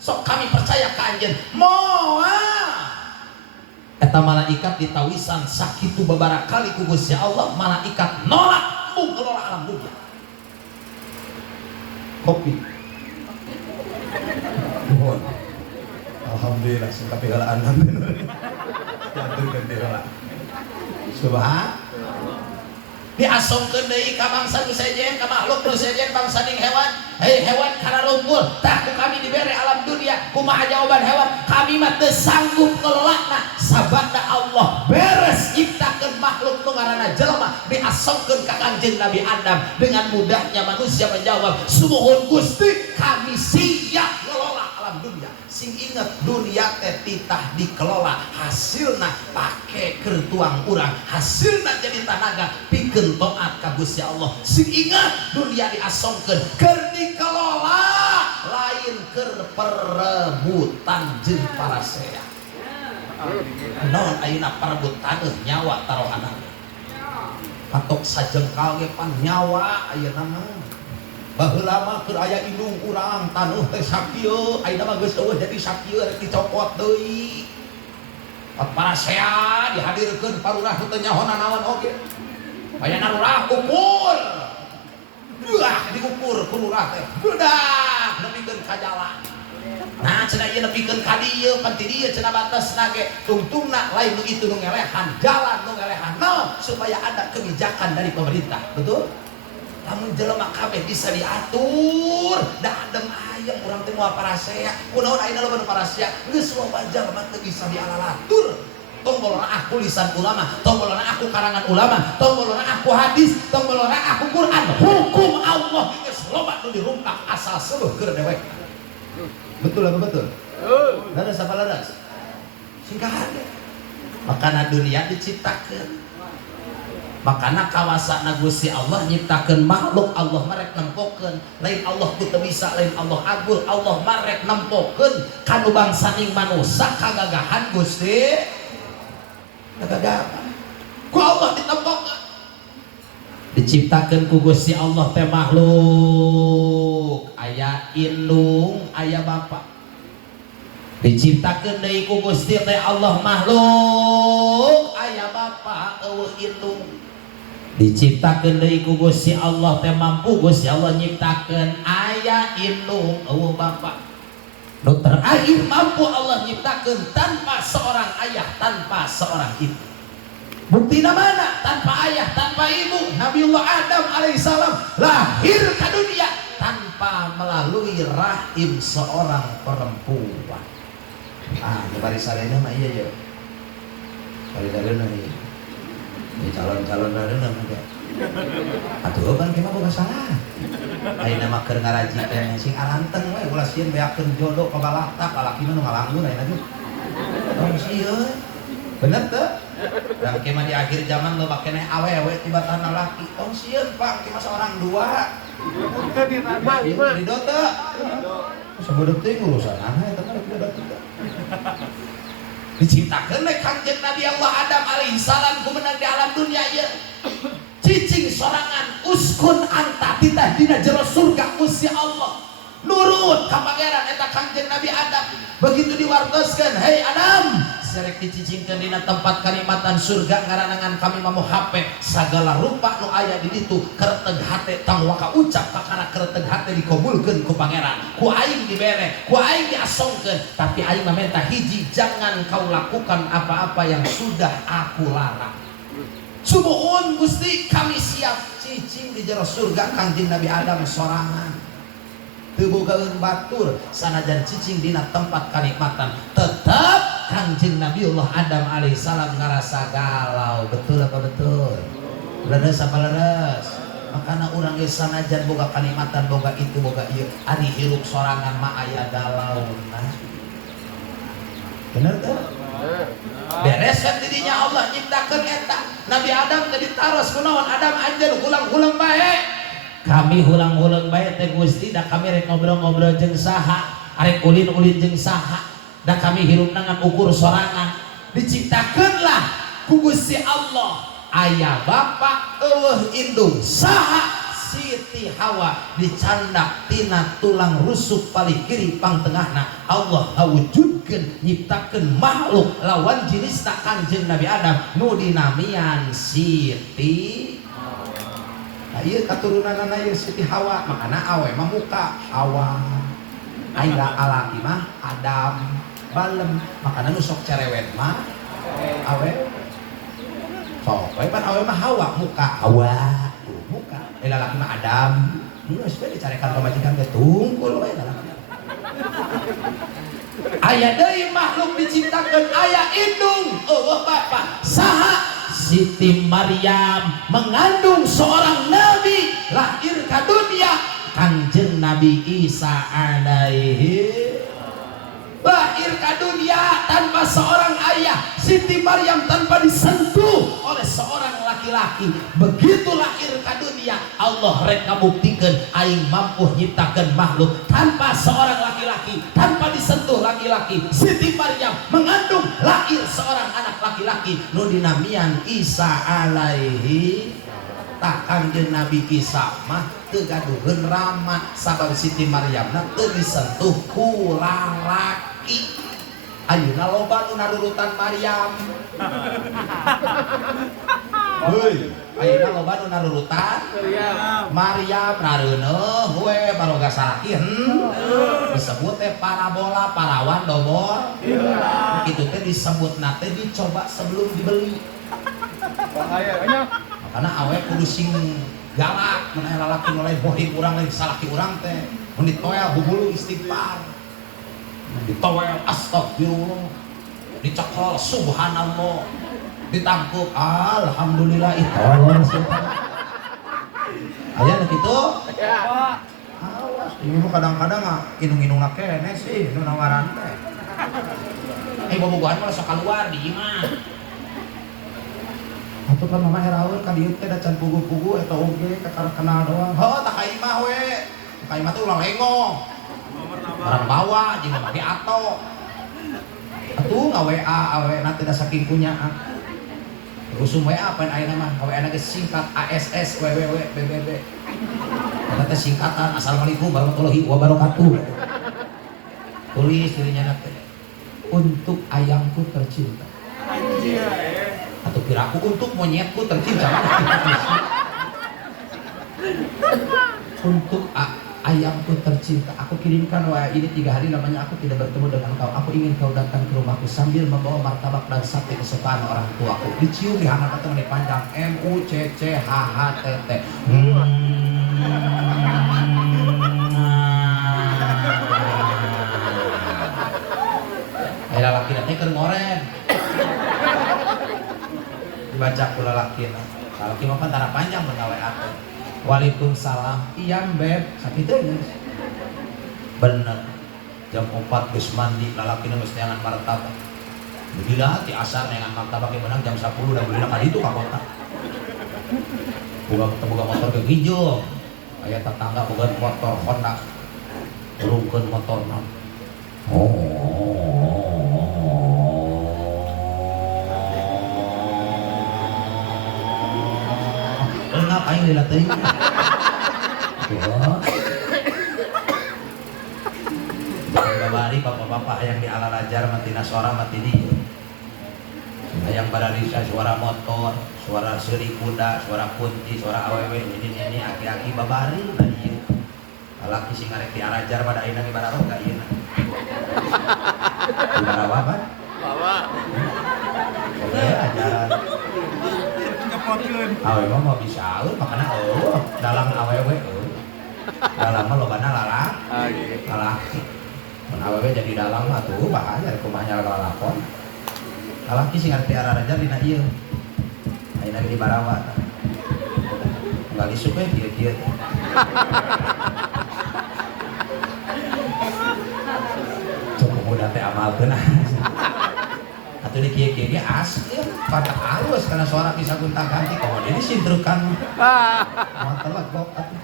sok kami percaya ka anjeun moal eta malaikat ditawisan sakitu babaraha kali ku Gusti Allah malaikat nolak mau ngelola alam dunia kopi mohon alhamdulillah singkat pihalaan nanti yatur dan pihala subhan diasongkeun deui ka bangsa nu sejen ka makhluk nu sejen bangsa ning hewan hei hewan kana rumpul tah ku kami dibere alam dunia kumaha jawaban hewan kami mah teu sanggup ngelolana sabada Allah beres nyiptakeun makhluk nu ngaranna jelema diasongkeun ka Kanjeng Nabi Adam dengan mudahnya manusia menjawab sumuhun Gusti kami siap ngelola alam dunia sing inget dunia teh titah dikelola hasilna pake kertuang urang hasilna jadi tanaga pikeun taat ka Gusti Allah sing inget dunia diasongkeun keur dikelola lain keur perebutan jeung parasea naon ayeuna perebutan nyawa taruhanna patok sajengkal ge pan nyawa ayeuna mah baheula mah keur aya indung urang tanuh teh sakieu ayeuna mah geus eueuh jadi sakieu rek dicopot deui parasea dihadirkeun parurah teu nyahoana naon oge aya narurah ukur buah diukur ku lurah teh budak nepikeun ka jalan nah cenah ieu nepikeun ka dieu pan ti dieu cenah batasna ge tungtungna lain nu itu nu ngelehan jalan nu ngelehan naon supaya ada kebijakan dari pemerintah betul lamun jelema kabeh bisa diatur da adem ayem urang teh moal parasea kunaon ayeuna loba nu parasea geus loba jalma teu bisa dialalatur tombolona aku lisan ulama tombolona aku karangan ulama tombolona aku hadis tombolona aku Quran hukum Allah geus loba nu dirumpak asal seueuh keur dewek betul apa betul laras apa laras singkah ada makana dunia diciptakeun makana kawasana Gusti Allah nyiptakeun makhluk Allah marek nempokeun lain Allah teu bisa lain Allah agul Allah marek nempokeun kanu bangsaning manusia kagagahan Gusti kagagahan ku Allah ditempokeun diciptakeun ku Gusti Allah teh makhluk aya indung aya bapa diciptakeun deui ku Gusti teh Allah makhluk aya bapa eueuh indung diciptakeun deui ku Gusti Allah teh mampu Gusti Allah nyiptakeun aya indung eueuh bapa nu terakhir mampu Allah nyiptakeun tanpa seorang ayah tanpa seorang ibu buktina mana tanpa ayah tanpa ibu Nabiullah Adam alaihissalam lahir ke dunia tanpa melalui rahim seorang perempuan bari sarena mah ieu ye bari sarena ieu ini calon-calon darena mah atuh kan kemah boga salah ayeuna mah keur ngaraji teh sing aranteng we ulah sieun beakeun jodoh ka balakta lalaki mah nu ngalanggur ayeuna ge tong sieun bener teu dan kemah di akhir zaman lo keneh awewe tiba-tiba laki tong sieun Pak kemah seorang dua ridho teu sabeudeuk teh urusan aneh eta mah ridho diciptakeun oleh Kanjeng Nabi Allah Adam alaihissalam kumenang di alam dunia ieu cicing sorangan uskun anta titah dina jero surga Gusti Allah nurut ka pangeran eta Kangjeng Nabi Adam. Begitu diwartoskeun, hei Adam, serek dicicingkeun dina tempat kanikmatan surga ngaranangan kami mah hape sagala rupa nu aya di ditu kereteg hate tang waka ucap kakana kereteg hate dikabulkeun ku pangeran, ku aing dibere, ku aing diasongkeun, tapi aing mah minta hiji, jangan kau lakukan apa-apa yang sudah aku larang. Sumuhun Gusti, kami siap cicing di jero surga Kangjeng Nabi Adam sorangan. Teu bogaeun batur sanajan cicing dina tempat kanikmatan, tetap Kangjeng Nabiullah Adam alaihissalam ngarasa galau. Betul apa betul? Leres apa leres? Makana urang geus sanajan boga kanikmatan, boga itu boga ieu, ari hirup sorangan mah aya galau. Bener teh? Bereskan dirinya Allah nyiptakeun eta. Nabi Adam teh ditaros kunaon? Adam anjeun ulang-ulang bae. Kami hulang-hulang bae teh Gusti, da kami rek ngobrol-ngobrol jeung saha, arek ulin-ulin jeung saha, da kami hirup nangan ukur sorangan. Diciptakeunlah ku Gusti Allah aya bapa eueuh indung saha Siti Hawa dicandak tina tulang rusuk paling kiri pang tengahna. Allah ngawujudkeun nyiptakeun makhluk lawan jenisna Kangjeng Nabi Adam nu dinamian Siti. Ieu katurunanna ieu Siti Hawa, makana awe mah muka Hawa, aila alaki mah Adam, balem, makana nu sok cerewet mah awe. Sok bae pan awe mah Hawa, muka Hawa, muka. Lalaki mah Adam. Geus bae dicarekan ka majikan teh tungkul we lalaki. Aya deui makhluk diciptakeun aya indung eueuh bapa. Saha? Siti Maryam mengandung seorang nabi, lahir ke dunia Kangjeng Nabi Isa alaihi, lahir ke dunia tanpa seorang ayah. Siti Maryam tanpa disentuh oleh seorang laki-laki. Begitu lahir ke dunia, Allah rek ngabuktikeun aing mampu nyiptakeun makhluk tanpa seorang laki-laki, tanpa disentuh laki-laki. Siti Maryam mengandung lahir seorang anak laki-laki nu dinamian Isa alaihi. Tak Kangjeng Nabi Isa mah teu gaduheun rama sabab Siti Maryamna teu disentuh ku lalaki. Ayeuna loba nu narurutan Maryam. Heuy, ayeuna loba nu narurutan Maryam nareuneuh we baroga salaki disebut teh parabola, parawan dobor. Kitu teh disebutna teh dicoba sebelum dibeli. Karena awe kudu sing galak mun aya lalaki nu lain bohim urang lain salaki urang teh mun ditoel hubulu istighfar, ditowel astagfirullah, dicekol subhanallah, ditangkuk alhamdulillah, itowel aya nu kitu. Awas ieu kadang-kadang inung-inungna keneh sih nu nawaran teh. Bobogohan mah sok kaluar di imah. Atuh kan mama heraweun ka dieu teh da can pugu-pugu eta oge kenal doang. Heuh tak ka imah we. Ka imah teh ulah lengo. Barang bawa jeung make ato. Atuh nga-WA awena teh da saking kunyaan. Rusum WA pan ayeuna mah WA-na geus singkat ASS WWW BBB. Eta teh singkatan Assalamualaikum warahmatullahi wabarakatuh. Tulis dirinya teh untuk ayamku tercinta. Atau piraku untuk monyetku tercinta. Untuk ayamku tercinta, aku kirimkan WA ini 3 hari lamanya aku tidak bertemu dengan kau. Aku ingin kau datang ke rumahku sambil membawa martabak dan sate kesukaan orang tuaku. Dicium di hana kata menit panjang MUCCHHTT. Ayo laki nanti keur ngoren. Dibaca kula laki mah tara panjang bener WA teh. Waalaikumsalam. Iya beb, sakitu geus. Bener. Jam 4 geus mandi, lalaki geus neangan martabak. Gila ti asar neangan martabak ge menang jam 10 da beulina ka ditu ka kota. Boga motor ge hijau. Aya tetangga boga motor Honda. Turunkeun motorna. Ngapain lila teuing? bapak yang di Alarajar mati nasora mati dia yang bararisa suara motor, suara seri kuda, suara kunci, suara awewe ini aki-aki babari nah iya laki sing ngarek di Alarajar pada ayeuna ge bararoga ieu na di barawa bawa oke ajaran Ngepotkeun. awewe mah bisa makanya dalam awewe dalam mah lobana lalang lalaki mun awewe jadi dalam mah tuh bahaya kumanya lalakon lalaki sing arti Alarajar dina ieu ayeuna di barawa enggak isuk we kieu cukup mudah teh amalkeun atuh di kieu ge asli pada halus karena suara bisa gonta-ganti kemudian disintrukan moal telegok atuh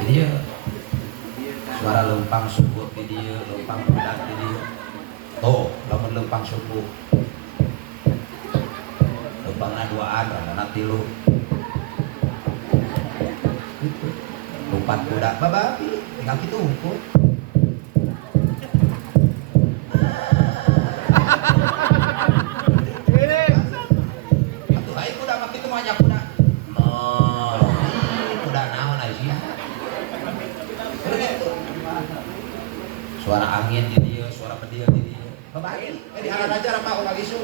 jadi ya suara lempang subuh di dieu lempang budak di dieu tuh lamun lempang subuh lempangna duaan rana tilu gitu lumpat budak bababi tinggal kitu hungkul atuh hai kuda mah kitu mah nya kuda kuda naon aya suara angin di dia, suara pedil di dia. Babagi, di Alarajar apa ulah isu.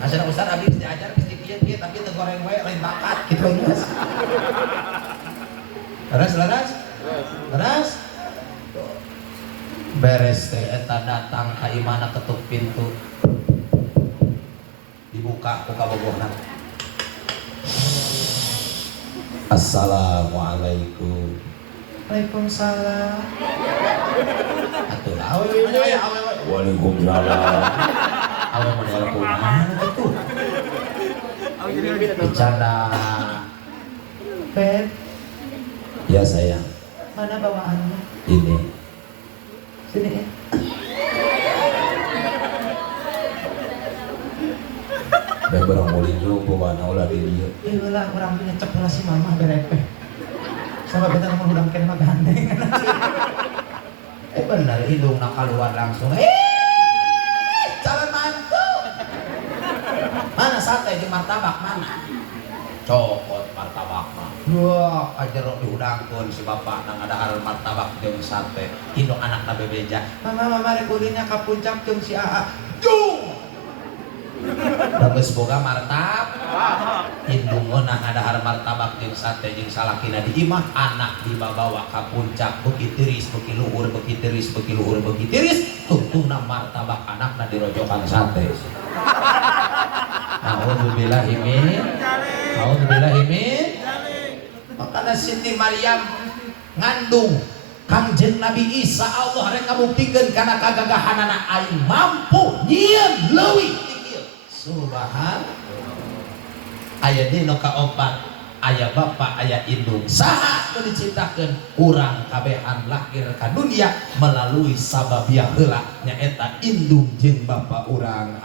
Asana Ustaz abdi geus diajar geus dipieu-pieu tapi teu goreng wae lain bakat kitu geus. Terus. Beres teh eta datang ka imana ketuk pintu. Dibuka ku kabogohna. Assalamualaikum. Waalaikumsalam. Atuh awewe aya awewe. Waalaikumsalam. Awewe model kumaha kitu? Bercanda. Beb. Ya sayang. Mana bawaannya? Ini. Sini ya. Beb orang mulin juga bawaanna ulah di dieu. Ulah urang punya cep ulah si mama berepe. Sama beta nomor udang kena mah gandeng. Bener hidungna keluar langsung. Calon mantu. Mana sate di martabak mana? Cokot martabak mah. Wah, ajero diudangkeun si bapak nang ngadahar martabak jeung sate. Indung anakna bebeja. Mama rek ulinya ka puncak jeung si Aa. Dung. Geus boga martab. Indungna ngadahar martabak jeung sate jeung salakina di imah anak dibawa ka puncak beuki tiris beuki luhur beuki tiris beuki luhur beuki tiris tungtungna martabak anakna dirojokan sate. Nauzubillahi min makana Siti Maryam ngandung Kangjeng Nabi Isa Allah rek ngabuktikeun kana kagagahanana aing mampu nyieun leuwih ti kieu. Subhanallah. Aya dina kaopat aya bapa aya indung saha nu diciptakeun urang kabehan lahir ka dunia melalui sababiah heula nyaeta indung jeung bapa urang.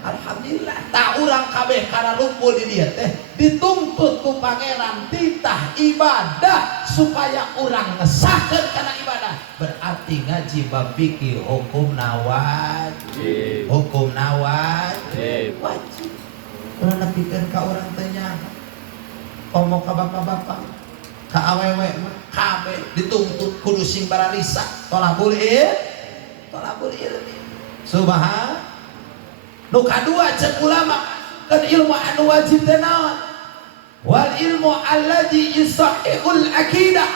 Alhamdulillah tak urang kabeh kana rumpul di dieu teh dituntut ku pangeran titah ibadah supaya urang ngesahkeun kana ibadah berarti ngaji bab fikih hukumna wajib wajib urang nepikeun ka urang teh nyaho komo ka bapak-bapak ka awewe mah kabeh dituntut kudu sing bararisa tolabul ilmi subhan. Nu kadua cek ulama kan ilmu anu wajib teh naon? Wal ilmu allazi yusahihul aqidah.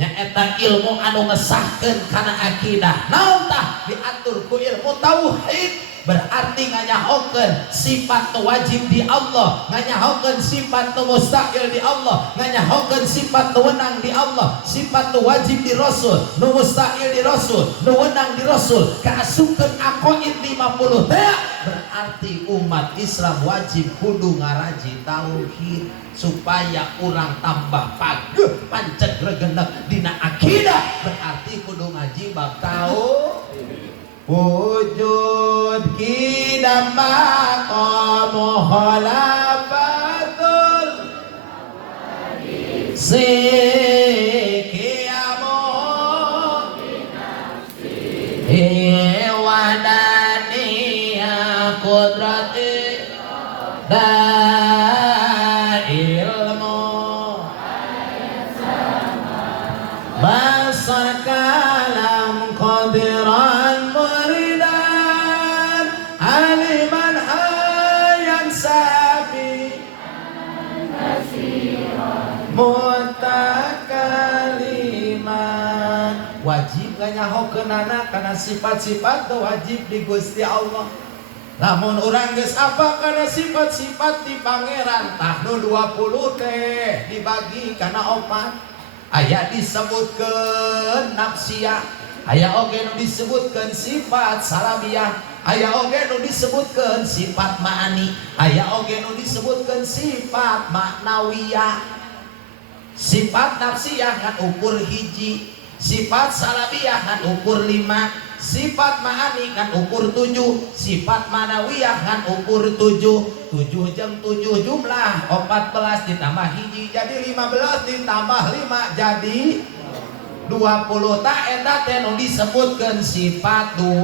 Nyaeta ilmu anu ngesahkeun kana akidah. Naon tah diatur ku ilmu tauhid berarti nganyahokeun sifat nu wajib di Allah, nganyahokeun sifat nu mustahil di Allah, nganyahokeun sifat nu wenang di Allah, sifat nu wajib di Rasul, nu mustahil di Rasul, nu wenang di Rasul, kaasukeun aqaid 50 teh berarti umat Islam wajib kudu ngaraji tauhid supaya urang tambah pageuh pancet regenek dina akidah berarti kudu ngaji bab tauhid. Wujud kidam maqamu khalafatul Iwadani ya kudrati da ilmu basar kalam qadiran muridan aliman hayan sabi mutakaliman. Wajib gak nyahokeunana kana sifat-sifat teu wajib di Gusti Allah. Namun orang geus apa kana sifat-sifat di pangeran tah nu 20 teh dibagi kana 4. Aya disebutkeun nafsiyah, aya oge nu disebutkeun sifat salabiyah, aya oge nu disebutkeun sifat ma'ani, aya oge nu disebutkeun sifat maknawiyah. Sifat nafsiyah kan ukur hiji, sifat salabiyah kan ukur 5, sifat ma'ani kan ukur 7, sifat manawiyah kan ukur 7. 7 jeung 7 jumlah 14 ditambah hiji jadi 15 ditambah 5 jadi 20. Tak eta teh nu disebutkeun sifat 2.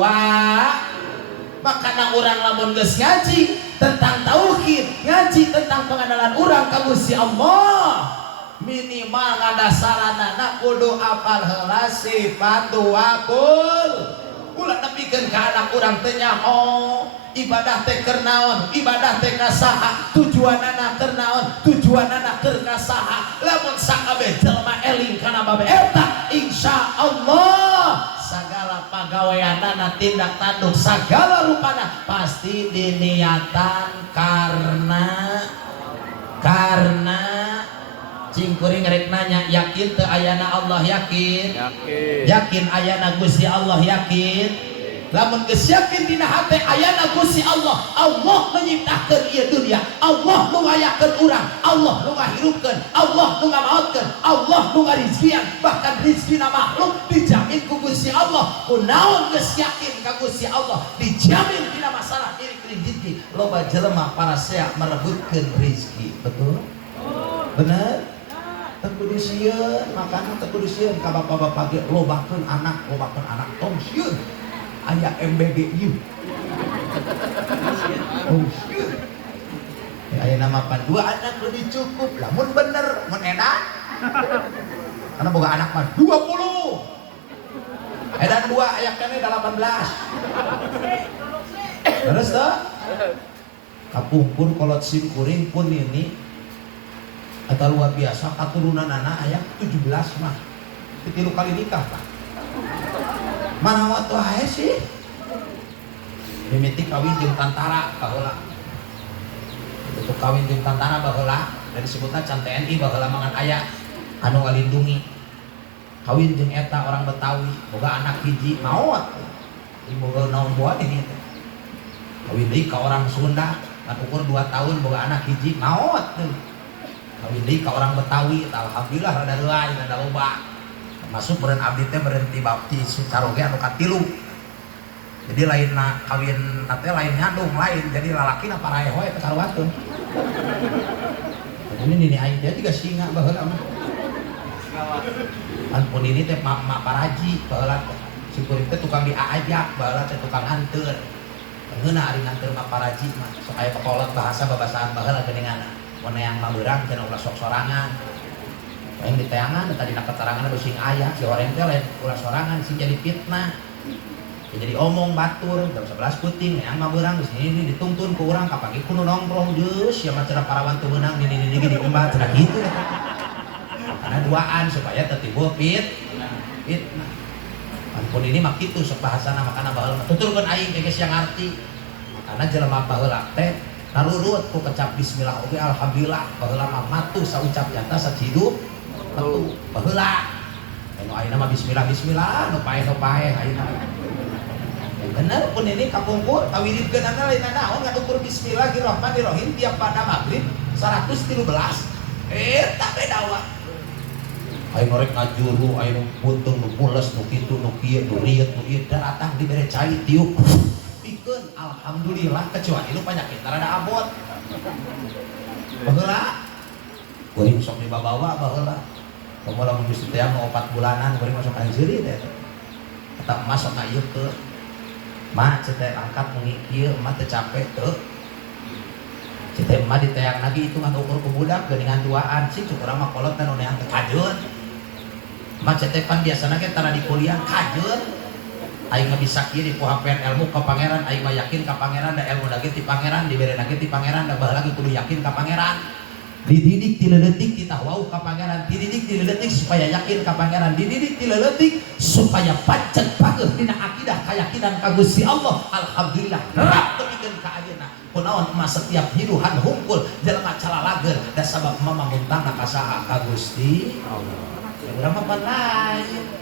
Makana urang lamun geus ngaji tentang tauhid, ngaji tentang pengenalan urang ka Gusti Allah, minimal ngadasaranana kudu apal heula sifat 20. Ulah nepikeun ka anak urang teh nyaho ibadah teh keur naon, ibadah teh ka saha, tujuanana keur naon, tujuanana keur ka saha. Lamun sakabeh jelema eling kana babe eta, insyaallah sagala pagaweanana tindak tanduk sagala rupana pasti diniatan karena cing kuring ngerek nanya yakin teu ayana Allah, yakin yakin ayana Gusti Allah, yakin. Lamun geus yakin dina hate ayana Gusti Allah, Allah menciptakeun ieu dunia, Allah nu ngayakeun urang, Allah nu ngahirupkeun, Allah nu ngamaotkeun, Allah nu ngarizkian, bahkan rizkina makhluk dijamin ku Gusti Allah. Kunaon geus yakin ka Gusti Allah dijamin dina masalah irik rezeki. Loba jelema para sea merebutkeun rezeki, betul? Bener? Tekudu sieun, makana tekudu sieun ka bapak-bapak ge lobakeun anak tong sieun. Aya MBG ieu. Oh sieun. Aya nama pan 2 anak lebih cukup, lamun bener mun enak. Karena boga anak mah 20. Edan 2 aya keneh 18. Terus teh? Kapungkur kolot sim kuring pun ini atau luar biasa katurunan anak ayah 17 mah 3 kali nikah Pak. Mana waktu aja sih mimiti kawin jeung tantara baheula, itu kawin jeung tantara baheula dan disebutna can TNI baheula mangan aya anu ngalindungi. Kawin jeung eta orang Betawi boga anak hiji maot ibu naon buat ini teh. Kawin deui ka orang Sunda kan ukur 2 tahun boga anak hiji maot teh. Kawin deui ka orang Betawi, alhamdulillah rada reuay, rada loba. Masuk beren abdi teh berhenti baptis caroge anu katilu. Jadi lainna kawin teh lain nyandung lain, jadi lalakina parae hoe teh karuateun. Ini nini aing teh tiga singa baheula mah. Ampun ini teh mak paraji baheula teh. Si kuring teh tukang diajak, baheula teh tukang anteur. Ngeuna ari nganteur mak paraji mah, sok aya kekolot bahasa babasaan baheula geuninganna. Mun yang mabeurang cenah ulah sok sorangan. Yang diteangan tadi nak keterangan ada sing ayah si orang teh lain ulah sorangan sing jadi fitnah. Ya, jadi omong batur jam 11 puting yang mabeurang di sini dituntun ku urang kapagi kudu nongkrong geus ya mah cenah parawan teu meunang di gini embat cenah kitu. Karena duaan supaya teu timbul fitnah. Ampun ini mah kitu sok bahasana makana baheula tuturkeun aing geus yang ngarti. Karena jelema baheula teh narurut ku kecap bismillah oge alhamdulillah baheula mah matuh saucap nyata sacidup matuh baheula anu ayeuna mah bismillah nu paeh ayeuna bener pun ini kapungkur kawiridkeunana lain naon ngadukur bismillahirrahmanirrahim tiap pada maghrib 113 eta beda wae ayeuna norek ngajuru ayeuna puntung nu pules nu kitu nu kieu nu riet nu ieu datang dibere cai tiup pikeun alhamdulillah kecuali lu penyakit rada abot baheula kuring sok dibawa baheula. Kamu lamun geus teh 4 bulanan kuring masuk ka hijri teh. kata emas sok ngayuh ke mah cetek angkat mengikir mah tercapek tuh cetek mah ditayang lagi itu ngan ukur ke budak geningan duaan sih cukup ramah kolot dan onehan kajun mah cetek pan biasanya kan tara di kuliah kajun aing mah bisa kieu di pohapean ilmu ka pangeran aing mah yakin ka pangeran da ilmu lagi ti pangeran dibere lagi ti pangeran da baheula lagi kudu yakin ka pangeran dididik ti leuletik kita wau ka pangeran dididik ti leuletik supaya yakin ka pangeran dididik ti leuletik supaya pancet pageuh dina akidah kayakinan ka Gusti Allah alhamdulillah rap tepikeun ka ayeuna kunaon emas setiap hiruhan hungkul jelema calalageun da sabab mama muntangna ka saha ka Gusti Allah urang mah pan lain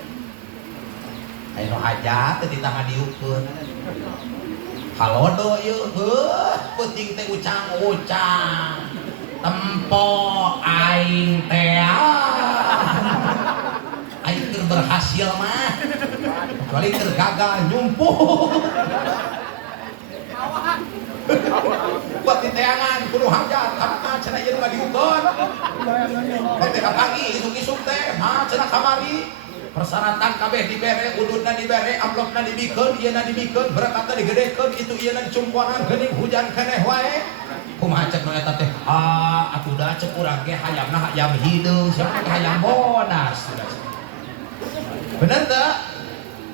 ayo hajat teh ditangga diukeun halodo ieu penting teh ucang-ucang tempo aing teh aing keur berhasil mah kecuali keur gagal nyumpuh buat diteangan kudu hajat karena cenah ieu nu diukeun teh pagi isuk-isuk teh mah cenah kamari persyaratan kabeh dibere ududna dibere amplopna dibikeun ieuna dibikeun berakatna digedekeun itu ieuna dicumpuanan geuning hujan keneh wae kumaha cek nu eta teh atuh da cek urang ge hayamna hayam hideung siapa ge hayam bonas bener teu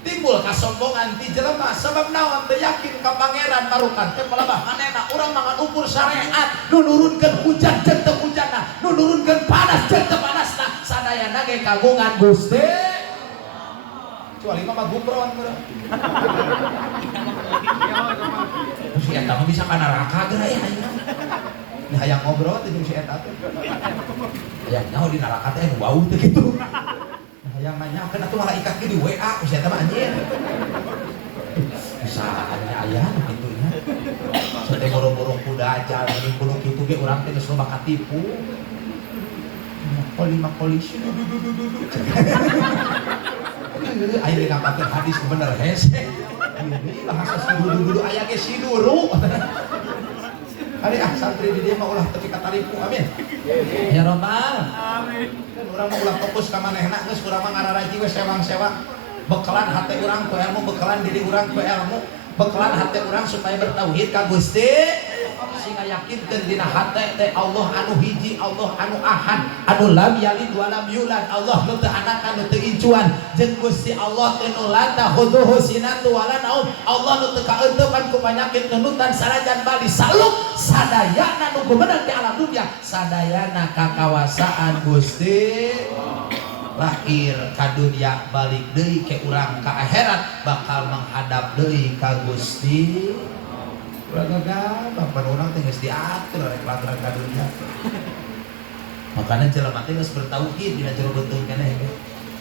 timbul kasombongan ti jelema sabab naon teu yakin ka pangeran barukan teh palebah manehna urang mangan ukur syariat nu nurunkeun hujan jeung teu hujanna nu nurunkeun panas jeung teu panasna sadayana ge kagungan Gusti kecuali mah gupron bro si eta mah bisa ka neraka geura ya ayeuna nya hayang ngobrol teh jeung si eta teh hayang nyaho di neraka teh nu bau teh kitu hayang nanyakeun atuh malaikat ge di WA ku si eta mah anjeun saatnya aya kitu nya teh boro-boro kuda aja geuning kudu kitu ge urang teh geus loba katipu koli ayo ngapakeun hadis bener hese ini bahasa dulu aya ge siduru ari santri di dieu mah ulah teu kataripu amin ya robbal amin urang mah ulah fokus ka manehna geus urang mah ngararaji we sewang-sewang bekalan hate urang ku ilmu bekalan diri urang ku ilmu bekalan hate urang supaya bertauhid ka Gusti sing yakinkeun dina hate teh Allah anu hiji Allah anu ahad anu lam yalid wa lam yulad Allah nu teu anak anu teu incuan jeung Gusti Allah teh nu lanta huduhu sinatu wala naum Allah nu teu kaeunteupan ku panyakit nunutan sarajan bali saluk sadayana nu gumeunang di alam dunya sadayana kakawasaan Gusti lahir ka dunya balik deui ke urang ka akhirat bakal menghadap deui ka Gusti gagal bapak orang teh geus diatur oleh pelaturan ka dunya makanya jelema teh geus bertauhid dina jero beuteung keneh ge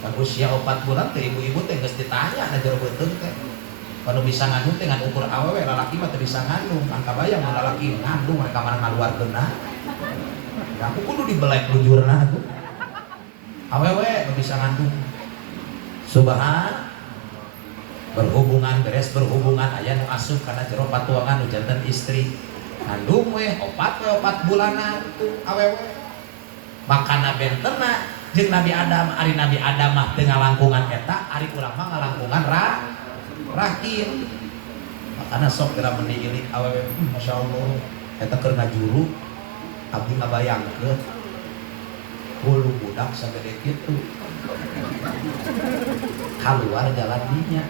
ka usia 4 bulan teh ibu-ibu teh geus ditanya na jero beuteung teh panu bisa ngandung teh ngan ukur awewe lalaki mah teu bisa ngandung angka bayang mun lalaki ngandung mereka mah ngaluarkeunna aku kudu dibelek lujurna tuh awewe teu bisa ngandung subhan berhubungan beres berhubungan aya nu asup kana jero patuangan nu janten istri ngandung we 4 bulanan tuh awewe makana bentena jeung Nabi Adam ari Nabi Adam mah teu ngalangkungan eta ari urang mah ngalangkungan rahim makana sok geura meni ilik awewe masyaallah eta keur ngajuru abdi ngabayangkeun hulu budak sagede kitu keluar jalan dinya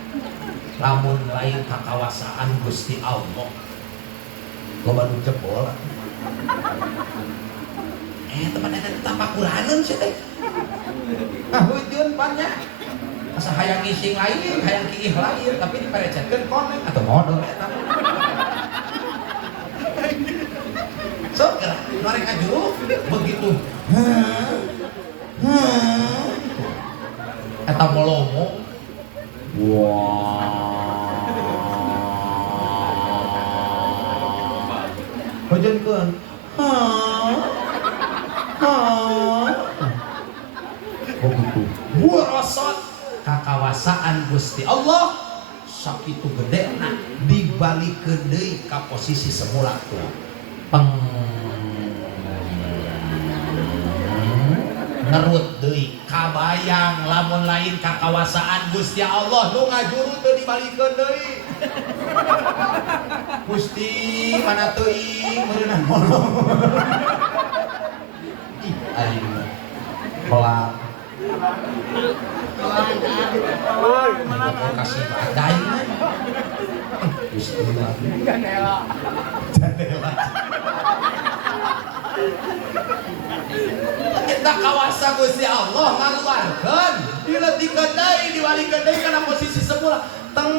lamun lain kakawasaan Gusti Allah loba nu jebol teman eta tapakuraneun sih teh hujun pannya asa hayang ngising lain hayang kiih lain tapi diperecetkeun konek atau modal eta sok geura norek ngajuru begitu eta molomo hujankeun begitu burosot kakawasaan Gusti Allah sakitu gedena dibalikeun deui ka posisi semula tuh ngerut deui kabayang lamun lain kakawasaan Gusti Allah nu ngajuru teu dibalikeun deui. Gusti mana teuing meureunna nolong. Ih aing pelak. Kasih badai. Gusti jandela. Kita kawasa Gusti Allah ngaluarkeun dileutikeun deui diwalikeun deui kana posisi semula teng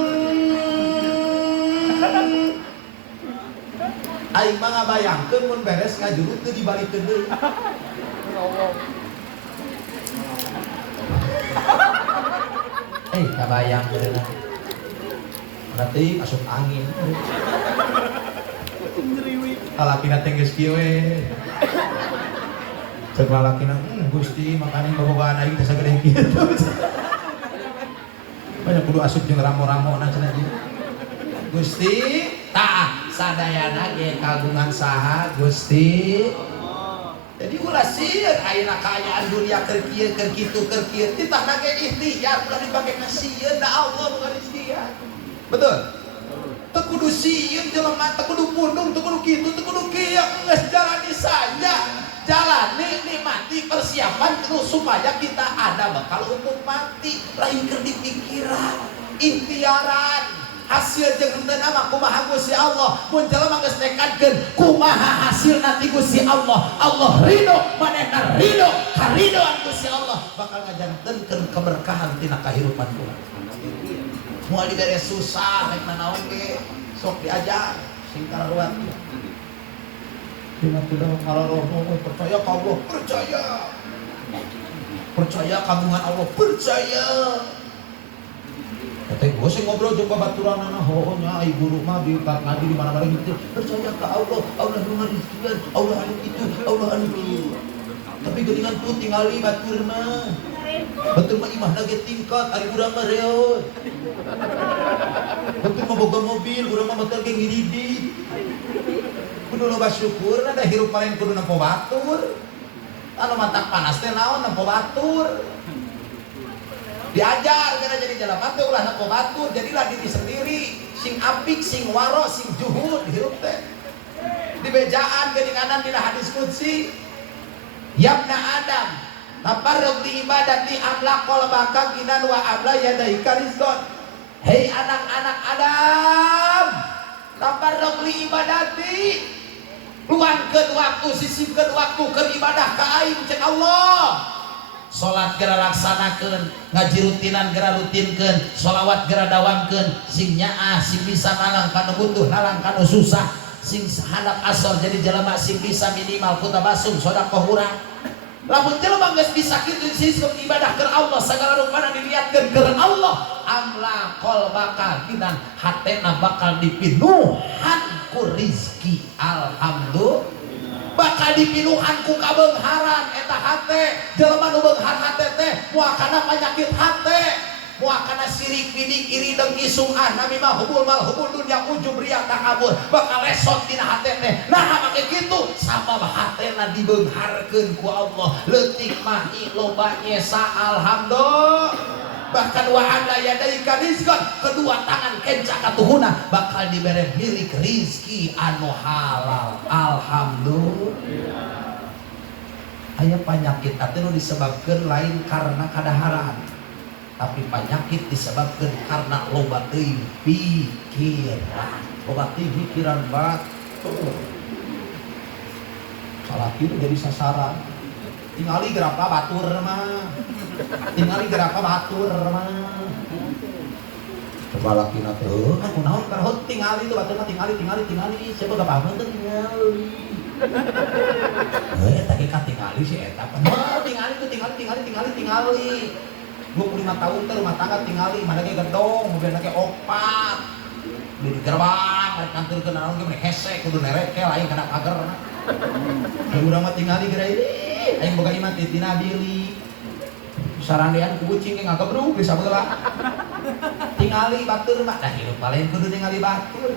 aing mah ngabayangkeun mun beres ngajurut teu dibalikeun deui kabayang beunang berarti asup angin kalakina teh geus kieu we cek lalakina Gusti makanya bobogohan aing teh sagede kieu banyak kudu asup jeung ramo-ramona cenah ieu Gusti tah sadayana ge kagungan saha Gusti jadi ulah sieun ayeuna kaayaan dunia keur kieu keur kitu keur kieu ditahna ge ikhtiar ulah dipake kasieun da Allah bukan ikhtiar betul teu kudu sieun jelema teu kudu pundung teu kudu kitu teu kudu kieu geus jalani saja jalani nikmati persiapan terus supaya kita ada bakal untuk mati lain keur dipikiran ikhtiaran hasil jeung henteu mah kumaha Gusti Allah mun jelema geus nekadkeun kumaha hasil nanti Gusti Allah Allah ridho manehna ridho karidoan Gusti Allah bakal ngajantenkeun keberkahan tina kahirupan urang moal dibere susah rek nanaon ge sok diajar sing kararuat dina kudu ngaroroho percaya ka Allah percaya kagungan Allah percaya Teh gue sih ngobrol jeung babaturanana heuh nya ai guru mah di ngaji di mana-mana gitu percaya ka Allah Allah nu ngarizkieun Allah anu kitu Allah anu kitu tapi geuningan tuh tingali batur mah batur mah imahna ge tingkat ari urang mah reot batur mah boga mobil urang mah motor ge ngididit kudu loba syukur da hirup paling kudu nempo batur anu mantak panas teh naon nempo batur diajar karena jadi jalan teh ulah nempo batur jadilah diri sendiri sing apik sing waro sing juhud hirup teh dibejaan geuninganan dina hadis qudsi yabna adam taparrug li ibadati amla qalbaka ginan wa amla yadaika rizqan hei anak-anak Adam taparrug li ibadati luangkeun waktu sisipkeun waktu keur ibadah ka aing cek Allah salat geura laksanakeun ngaji rutinan geura rutinkeun sholawat geura dawamkeun sing nyaah sing bisa nalang kanu butuh nalang kanu susah sing handap asor jadi jelema sing bisa minimal kutabasum sedekah urang lamun jelema geus bisa kitu siskeun ibadah keur Allah sagala rupana diliatkeun keur Allah amla qalbaka ginan hatena bakal dipinuhan ku rizki alhamdulillah bakal dipinuhan ku kabeungharan eta hate jelema nu beunghar hate teh moal kana penyakit hate moal kana sirik bidik iri dengki sungah nami mah hubul mal hubul dunya ujub riya takabur bakal lesot dina hate teh nah make kitu sabab hatena dibeungharkeun ku Allah leutik mah loba nyesa alhamdulillah bahkan wa ala yadaika rizqan kedua tangan kenca katuhuna bakal dibere milik rizki anu halal alhamdulillah aya penyakit atuh disebabkeun lain karena kadaharan tapi penyakit disebabkeun karena loba teuing pikiran loba teuing pikiran batur salaki jadi sasaran tingali gerapa batur mah tingali gerapa batur mah coba lakina teh kan kunaon karot tingali tuh batur mah tingali siapa gak paham teh tingali eta ge ka tingali si eta mah tingali 25 tahun teh rumah tangga tingali mana ge gedong mobilna ge opat di gerbang rek kanturkeun naon ge hese kudu nereke lain kana pagerna urang mah tingali geura aing boga iman ti tina bili sarandean ku kucing ge ngagebrug di sabeula tingali batur mah dah hirup lain kudu ningali batur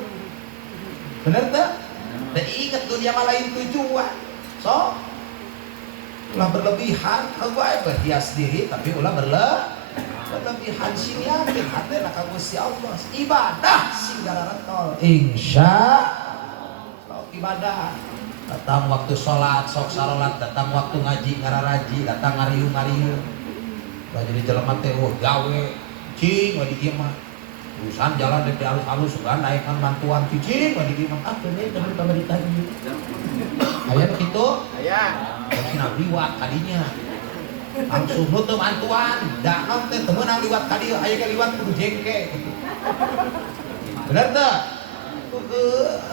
bener teh da inget dunia mah lain tujuan so ulah berlebihan bae berhias diri tapi ulah berlebihan sing yakin hatena ka Gusti Allah ibadah sing gararentol insya Allah ibadah datang waktu sholat sok sarolat datang waktu ngaji ngararaji datang ngariung udah jadi jelema teh gawe cing we di ieu mah urusan jalan dari halus-halus sugan naikkan bantuan cicing we di ieu mah bener teman pemerintah ieu aya kitu aya cenah liwat kadinya langsung nutup bantuan daon teh teu meunang liwat ka dieu aya ge liwat kudu jengke bener teh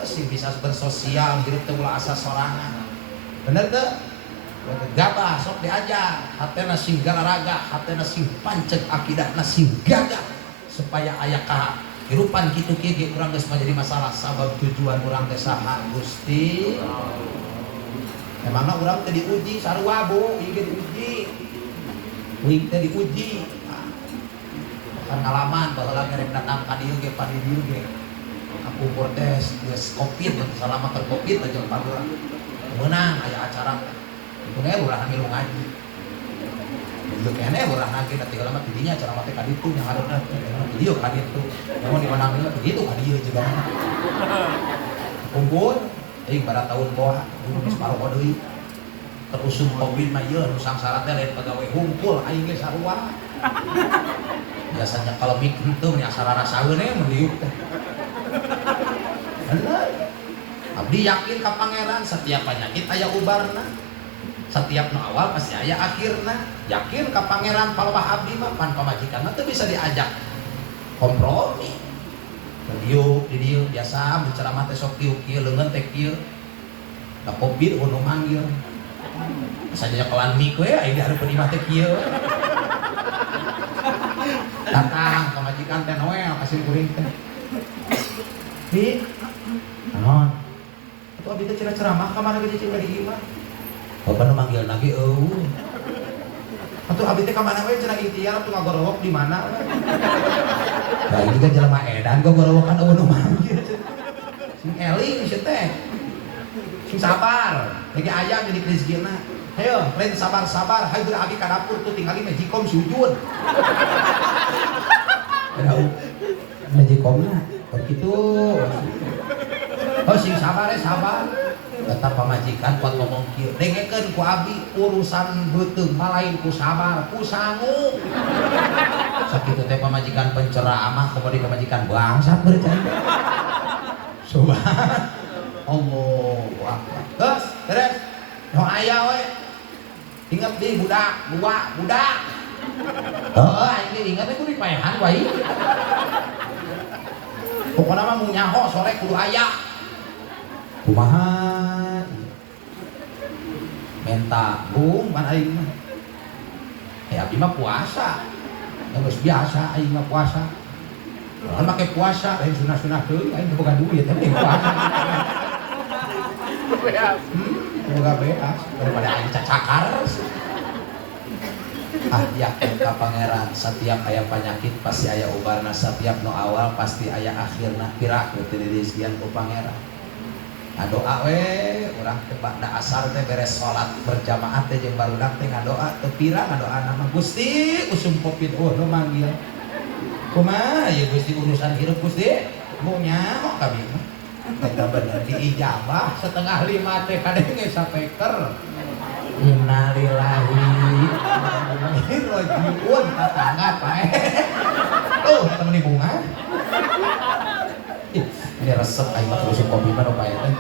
sing bisa bersosial hirup teh ulah asa sorangan bener teh gabah sok diajar hatena sing galaraga hatena sing pancet akidahna sing gagah supaya aya ka hirupan kitu kieu ge urang geus menjadi masalah sabab tujuan urang teh saha Gusti emangna urang teh diuji sarua bu ieu ge diuji uing teh diuji kan ngalaman baheula ngerem datang ka dieu ge pa dieu ge aku protes geus covid selama ter covid aja padura menang aya acara itu ge urang ngilu ngaji itu kene urang nage da tinggal mah tidinya acara mah teh ka ditu nya hareuna dieu ka ditu namun di mana begitu ka dieu juga kumpul teuing bara tahun boha geus paroho deui terusum covid mah ieu nu sangsara teh lain pagawe hungkul aing ge sarua biasanya kalau mik henteu nya sarana saeun mun diuk teh bener abdi yakin ka pangeran setiap penyakit aya ubarna setiap nu awal pasti aya akhirna yakin ka pangeran palebah abdi mah pan pamajikan mah teu bisa diajak kompromi di dieu biasa menceramah teh sok tiuk kieu leungeun teh kieu da covid nu manggil saja kelan mik we aing dihareupeun imah teh kieu datang ka majikan teh Noel kasih kuring teh Bi naon atuh abdi teh cenah ceramah ka mana ge cing di imah bapak nu manggil lagi atuh abdi teh ka mana we cenah ikhtiar atuh ngagorowok di mana we da ini kan jelema edan gogorowokan eueuh nu manggil sing eling si teh sing sabar lagi aya jadi rezekina hayo lain sabar-sabar hayu geura abi ka dapur tuh tinggali majikom sujud majikomna begitu oh sing sabar sabar tetap pamajikan kuat ngomong kieu dengekeun ku abi urusan beuteung lain ku sabar ku sangu sakitu teh pamajikan penceramah kemudian pamajikan bangsat bercai subhan Allahu akbar geus beres no aya we inget di budak heuh aing inget teh kudu dipaehan wae pokona mah mun nyaho sore kudu aya kumaha menta bung pan aing mah abdi mah puasa geus biasa aing mah puasa kalau make puasa lain sunah-sunah teuing aing teu boga duit tapi puasa boga beas daripada aing cacakar yakin ka pangeran setiap aya penyakit pasti aya ubarna setiap nu awal pasti aya akhirna piraku teu dirizkian ku pangeran doa we urang teh bada asar teh beres salat berjamaah teh jeung barudak teh ngadoa teu pirang ngadoa nama Gusti usum covid nu manggil kumaha ieu Gusti urusan hirup Gusti mau nyaho ka bieu eta bener diijabah setengah 5 teh kadenge sapeker innalillahi rojiun tetangga pae tuh temen di bunga ini resep aing mah terus kopi mah nu pae teh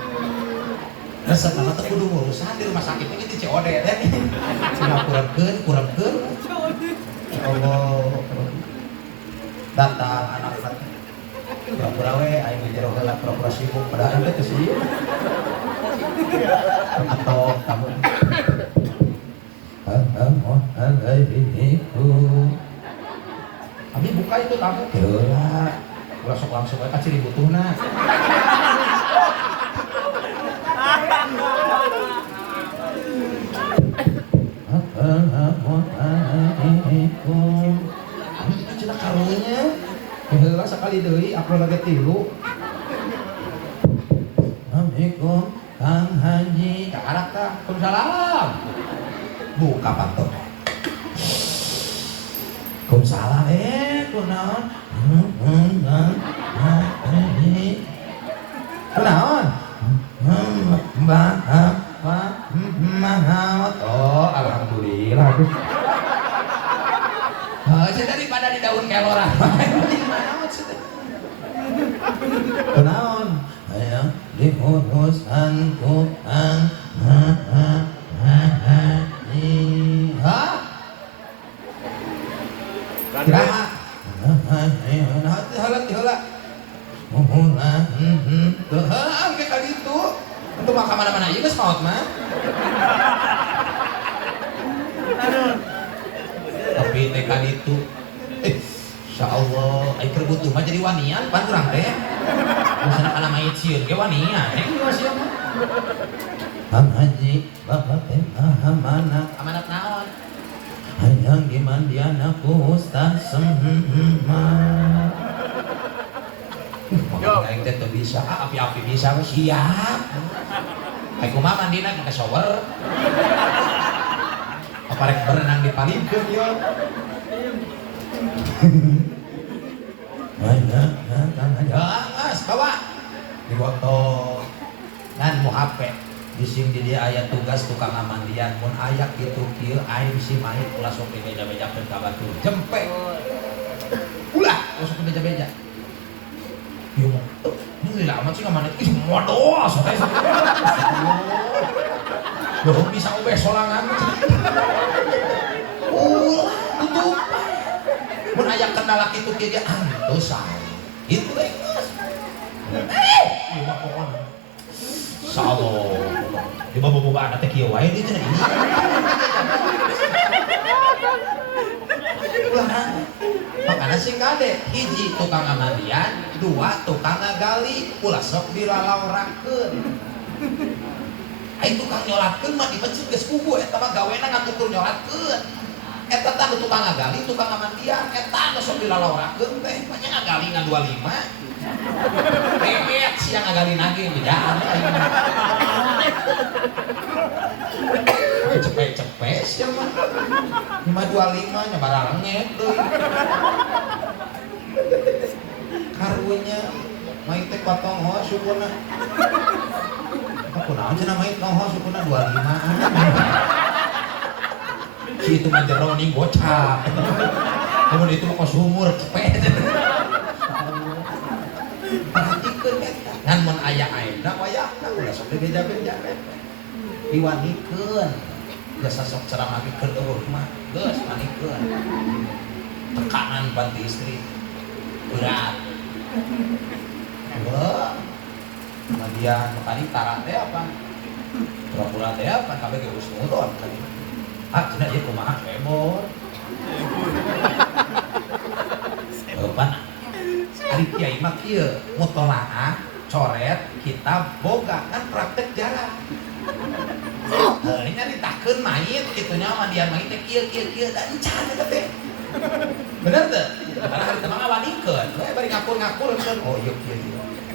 resep mah teh kudu urusan di rumah sakit teh kitu COD teh cenah kurangkeun Allah datang anak-anak pura-pura we aing jero heula pura-pura sibuk padahal teh teu sibuk atau kamu Abi buka itu tamu geura langsung aja ciri butuhna Abi itu cenah karunya heula sakali deui upload lagi 3 Assalamualaikum Kang Haji Kakarak tah Waalaikumsalam buka pantok. Kumsalah kunaon? Kunaon? Oh, alhamdulillah. Daripada di daun kelora. Kunaon? Ayo diurusan Tuhan. Kiraha. Halat. Tuh, kayak kali itu. Untuk makan mana-mana aja geus maot mah. Tapi teh kali itu. Insyaallah, ai keur butuh mah jadi wanian pan urang teh. Misalna kana mayit sieun ge wanian, siapa? Bang Haji, bapak teh amanat. Amanat naon? Hayang dimandian aku Ustaz semma. Aing teh teu bisa, api-api bisa we siap. Ai kumaha mandina make shower. Apa rek berenang di palingkeun yo. Gas bawa di botol dan mau HP di sini dia ayat tugas tukang amandian mun ayak gitu kieu air si mayit ulah sok beja-beja ke batur jempe ulah sok beja-beja yo ini lama sih ngamanit ih modos belum bisa ubeh solangan ulah tutup mun aya kendala kitu kieu dia antu sae itu geus ieu mah pokona sallo di bobogohan teh kieu wae dieu cenah makana sing kade hiji tukang amandian dua tukang ngagali ulah sok dilalaurakeun ai tukang nyolatkeun mah di masjid geus kubu eta mah gawena ngatutur nyolatkeun eta tah tukang ngagali tukang amandian eta nu sok dilalaurakeun teh banyak ngagali ngan 25 remet siang ngagali nage bejaan cepet-cepet sia mah 525 nya barang ngek deui karunya main teh potong ho syukurna kunaon cenah main ho syukurna 25 si itu mah jero ning gocap kemudian itu mah sumur cepet perhatikeun eta ngan mun aya ayeuna wayahna ulah sok beja-beja diwanikeun geus sok ceramah keur eueuh mah geus manikeun tekanan banti istri berat kemudian makanya taran teh apa pura-pura teh apa kabeh ge geus nurut tadi cenah ieu kumaha ebor pan ari kiai mah kieu mutolaah coret kita boga kan praktek jalan ini ditakeun mayit kitunya mandian mayit teh kieu da encan eta teh bener teh karena hari teh mah wanikeun we bari ngakur-ngakur oh ieu kieu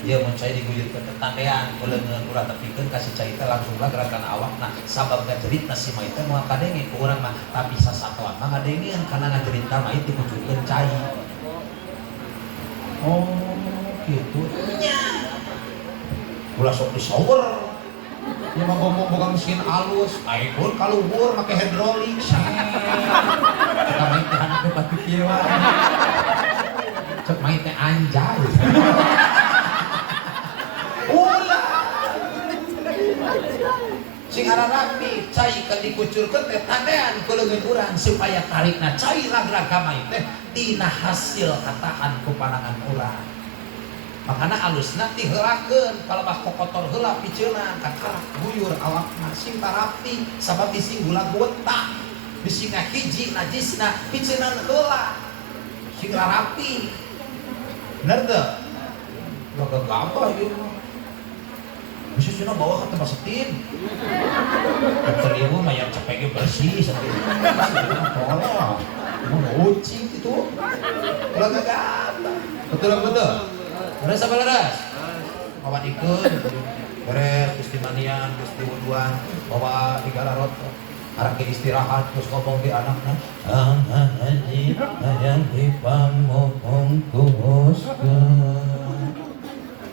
ieu mun cai diguyur ke tetandean uleungeun ulah tepikeun kasih cai teh langsung lah gerakan awakna sabab ngajeritna si mayit teh moal kadenge ku urang mah tapi sasatoan mah ngadengeun kana ngajeritna mayit dikucurkeun cai oh gitu nya ulah sok disower ya mah ngomong bukan mesin halus aing pun kaluhur make hidrolik kita main teh anaknya pati kieu wae cek main teh anjay ulah sing rapi cai keur dikucurkeun teh tandean ku leungeun urang supaya tarikna cai ragrag ka main teh dina hasil kataan ku panangan urang makana alusna diheulakeun kalau bah kokotor heula piceuna kakarak buyur awakna sing tarapi sabab bisi gula gotak bisi hiji najisna piceuna heula sing rapi bener teu lo gampang ieu bisa cenah bawa ka tempat setin terliru mah yang cepege bersih setin tolong mau ucing itu kalau gampang betul beres apa leres? Bawa dikeun beres Gusti manian, Gusti wuduan, bawa 3 larot arek istirahat terus ngomong di anakna haji hayang dipamopongkuskeun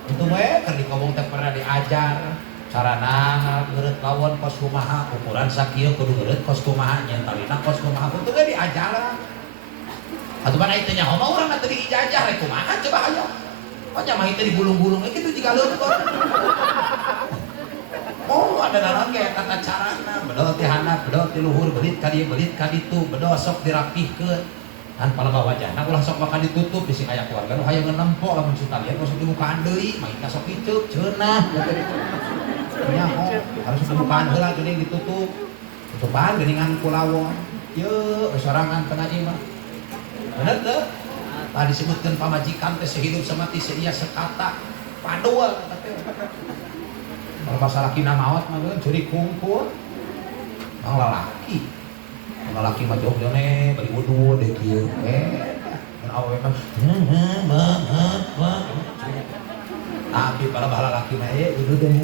itu we keur dikomong teh pernah diajar carana ngeureut lawan kos kumaha ukuran sakieu kudu ngeureut kos kumaha nyentalina kos kumaha itu we diajar atuh mana itu nya mah urang teh diijajah rek kumaha coba aya nya mah itu digulung-gulung kitu jiga leumpeur oh ada naon ge tata carana bedol ti handap bedol ti luhur belit ka dieu belit ka ditu bedol sok dirapihkeun kan palaga wajahna ulah sok bakal ditutup bisi aya keluarga nu hayang ngempo lamun si talian sok dibukaan deui main ka sok icuk ceunah nya harus dibukaan heula geuning ditutup tutupan geuningan ku lawon yeuh sorangan tengah imah bener teh tadi disebutkeun pamajikan teh sehidup semati seuia sekata padual kalau masalah kina maot mah curi kumpul mang lalaki mah jauh jone bari wudu deh kieu mun awewe mah tapi para bahala laki mah wudu deh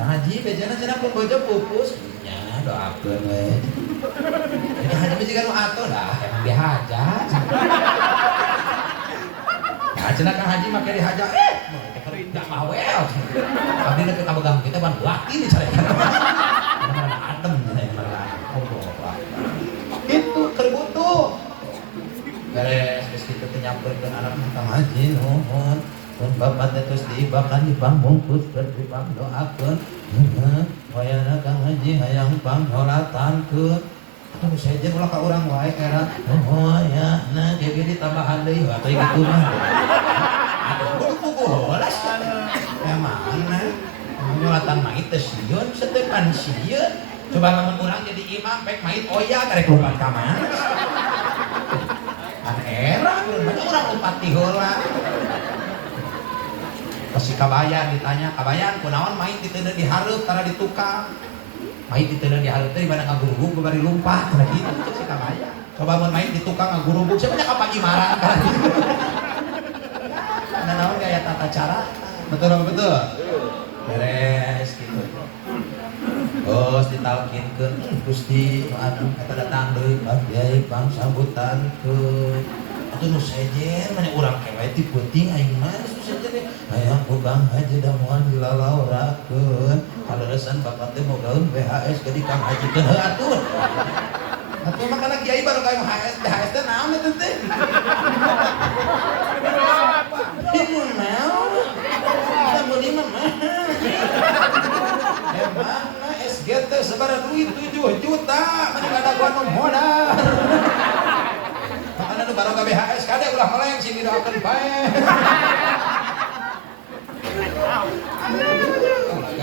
haji bejana cenah pun bojo pupus nya doakeun we haji mah jiga nu atuh dah emang dihajat nah cenah Kang Haji make dihajat gak bawel abdi nek kabegang kita ban laki nih sarekan mana adem itu terbutuh beres geus kitu teh nyampeurkeun anak Kang Haji nuhun mun bapak teh terus diibakan dipambungkus keur dipangdoakeun wayana Kang Haji hayang pangholatankeun atuh sejen ulah ka urang wae era oh ya nah ge ditambahan deui atuh kitu mah bolas emang nyolatan mait teh sieun setepan sieun coba lamun urang jadi imam pek mait oya karek lompat ka mana kan era urang lompat ti heula pasti kabayan ditanya kabayan kunaon mait diteuneun dihareup tara di tukang mait diteuneun dihareup teh dibana ngagurugug bari lumpat kana kitu si kabayan coba mun mait di tukang ngagurugug siapa nya kapagi marah kana kitu naon gaya tata cara betul apa betul beres gitu terus ditalkinkeun Gusti anu eta datang deui Pak Kyai pangsambutankeun atuh nu sejen mane urang ke wae ti peuting aing mah nu sejen hayang Kang Haji da moal dilalaurakeun kaleuresan bapak teh mogaeun BHS ke di Kang Haji teh atuh atuh mah kana kiai baru ka BHS teh naon eta teh itu naon kita beli mah emangna SGT sebarang duit 7 juta mana ada gua nu modal makanya nu baru ka BHS kade ulah meleng sing didoakeun bae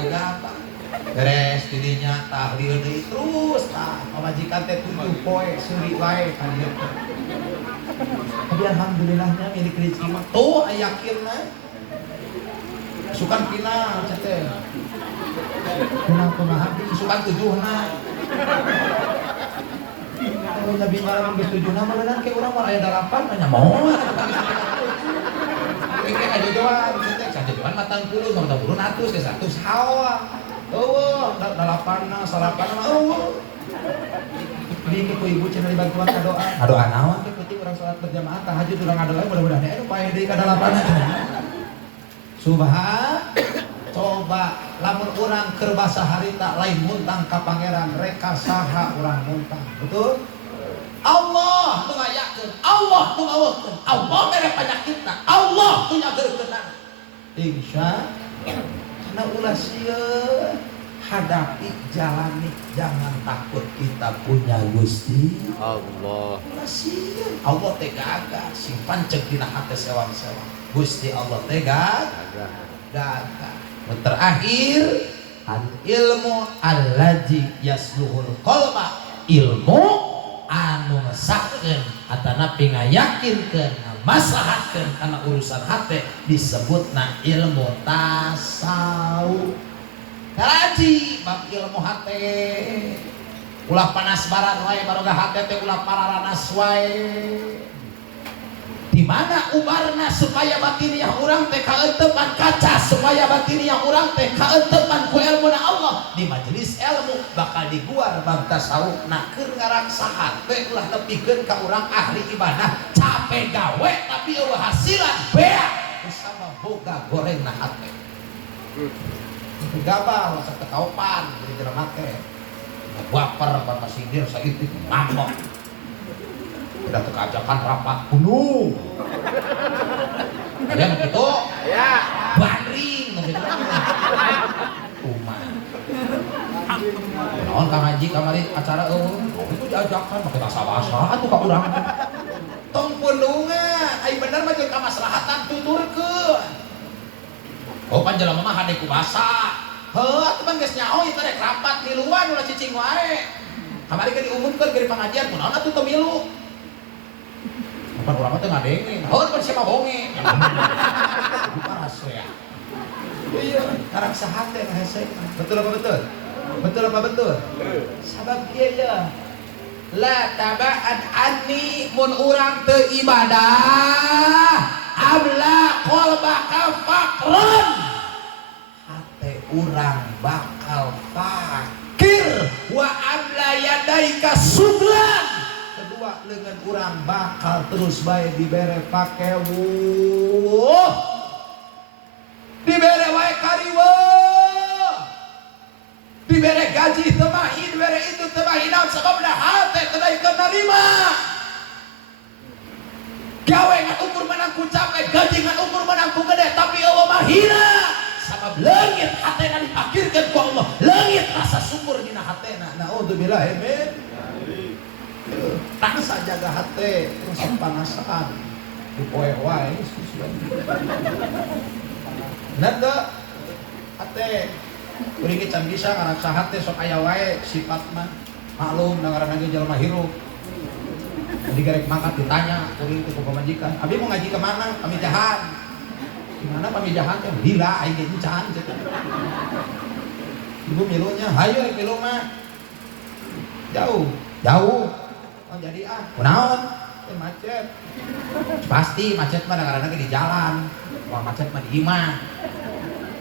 gampang beres tidinya tahlil deui terus tah pamajikan teh 7 poe seuri wae ka dieu tapi alhamdulillahnya milik rezeki mah tuh yakin mah sukan final cete final kumaha sukan 7 na kalau Nabi malam geus 7 na mah ke urang mah aya 8 nya moal engke ajojoan cete sajojoan matang 10 sama 10 geus 100 hawa eueuh 8 na 9 mah eueuh ini ku ibu cenah dibantuan doa. Doa naon teh penting urang salat berjamaah tahajud urang ngadoa mudah-mudahan anu paeh deui ka 8. Subhan coba lamun urang keur basa harita lain muntang ka pangeran reka saha urang muntang. Betul? Allah nu ngayakeun, Allah nu ngaweuhkeun, Allah mere panyakitna, Allah nu nyageurkeunana. Insya Allah ulah sieun hadapi jalani jangan takut kita punya Gusti Allah. Allah teh gagah simpan cek dina hate sewang-sewang. Gusti Allah teh gagah. Terakhir al ilmu allazi yasluhul qalba ilmu anu ngesakeun atanapi ngayakinkeun maslahatkeun kana urusan hate disebutna ilmu tasawuf. Karaji bab ilmu hate ulah panas barat wae baroga hate teh ulah pararanas wae di mana ubarna supaya batiniah urang teh kaeutepan kaca supaya batiniah urang teh kaeutepan ku ilmuna Allah di majelis ilmu bakal di guar bab tasawuf na keur ngaraksa hate ulah nepikeun ka urang ahli ibadah capek gawe tapi eueuh hasilan bea sama boga goreng na hate gabal asa tekaupan jadi jelema teh baper bapak sindir saeutik ngambek udah tekajakan rapat gunung ada begitu ya bandring begitu umat naon Kang Haji kamari acara itu diajakan make basa-basa atuh ka urang tong pundungan ai bener mah jeung kamaslahatan tuturkeun oh pan jelema mah hade ku basa heuh atuh pan geus nyaho ieu teh rek rapat miluan ulah cicing wae kamari ge diumumkeun ge di pengajian kunaon atuh teu milu pan urang teh ngadenge heuh pan sia mah bonge paras ya iya karaksa hate mah hese betul apa betul betul apa betul sabab kieu ya la taba'an anni mun urang teu ibadah amla qalbaka faqran hate urang bakal fakir wa amla yadaika suglan kedua leungeun urang bakal terus bae dibere pake dibere wae kariweuh dibere gaji teu mahi dibere itu teu mahi naon sababna hate teu daikeun narima gawe ngan ukur menang ku capek gaji ngan ukur menang ku gede tapi eueuh mahina sabab leungit hatena dipakirkeun ku Allah leungit rasa syukur dina hatena naudzubillah min tak sajaga hate terus panasan dipoe wae nanda hate kuring ge can bisa ngaraksa hate sok aya wae sifat mah maklum ngaranna ge jalma hirup jadi garek mangkat ditanya kuring teh ku pamajikan abi mau ngaji ke mana pamijahan di mana pamijahan teh lila aing ge can ibu milunya hayu rek milu mah jauh oh jadi kunaon teh macet pasti macet mah ngaranna ge di jalan wah macet mah di imah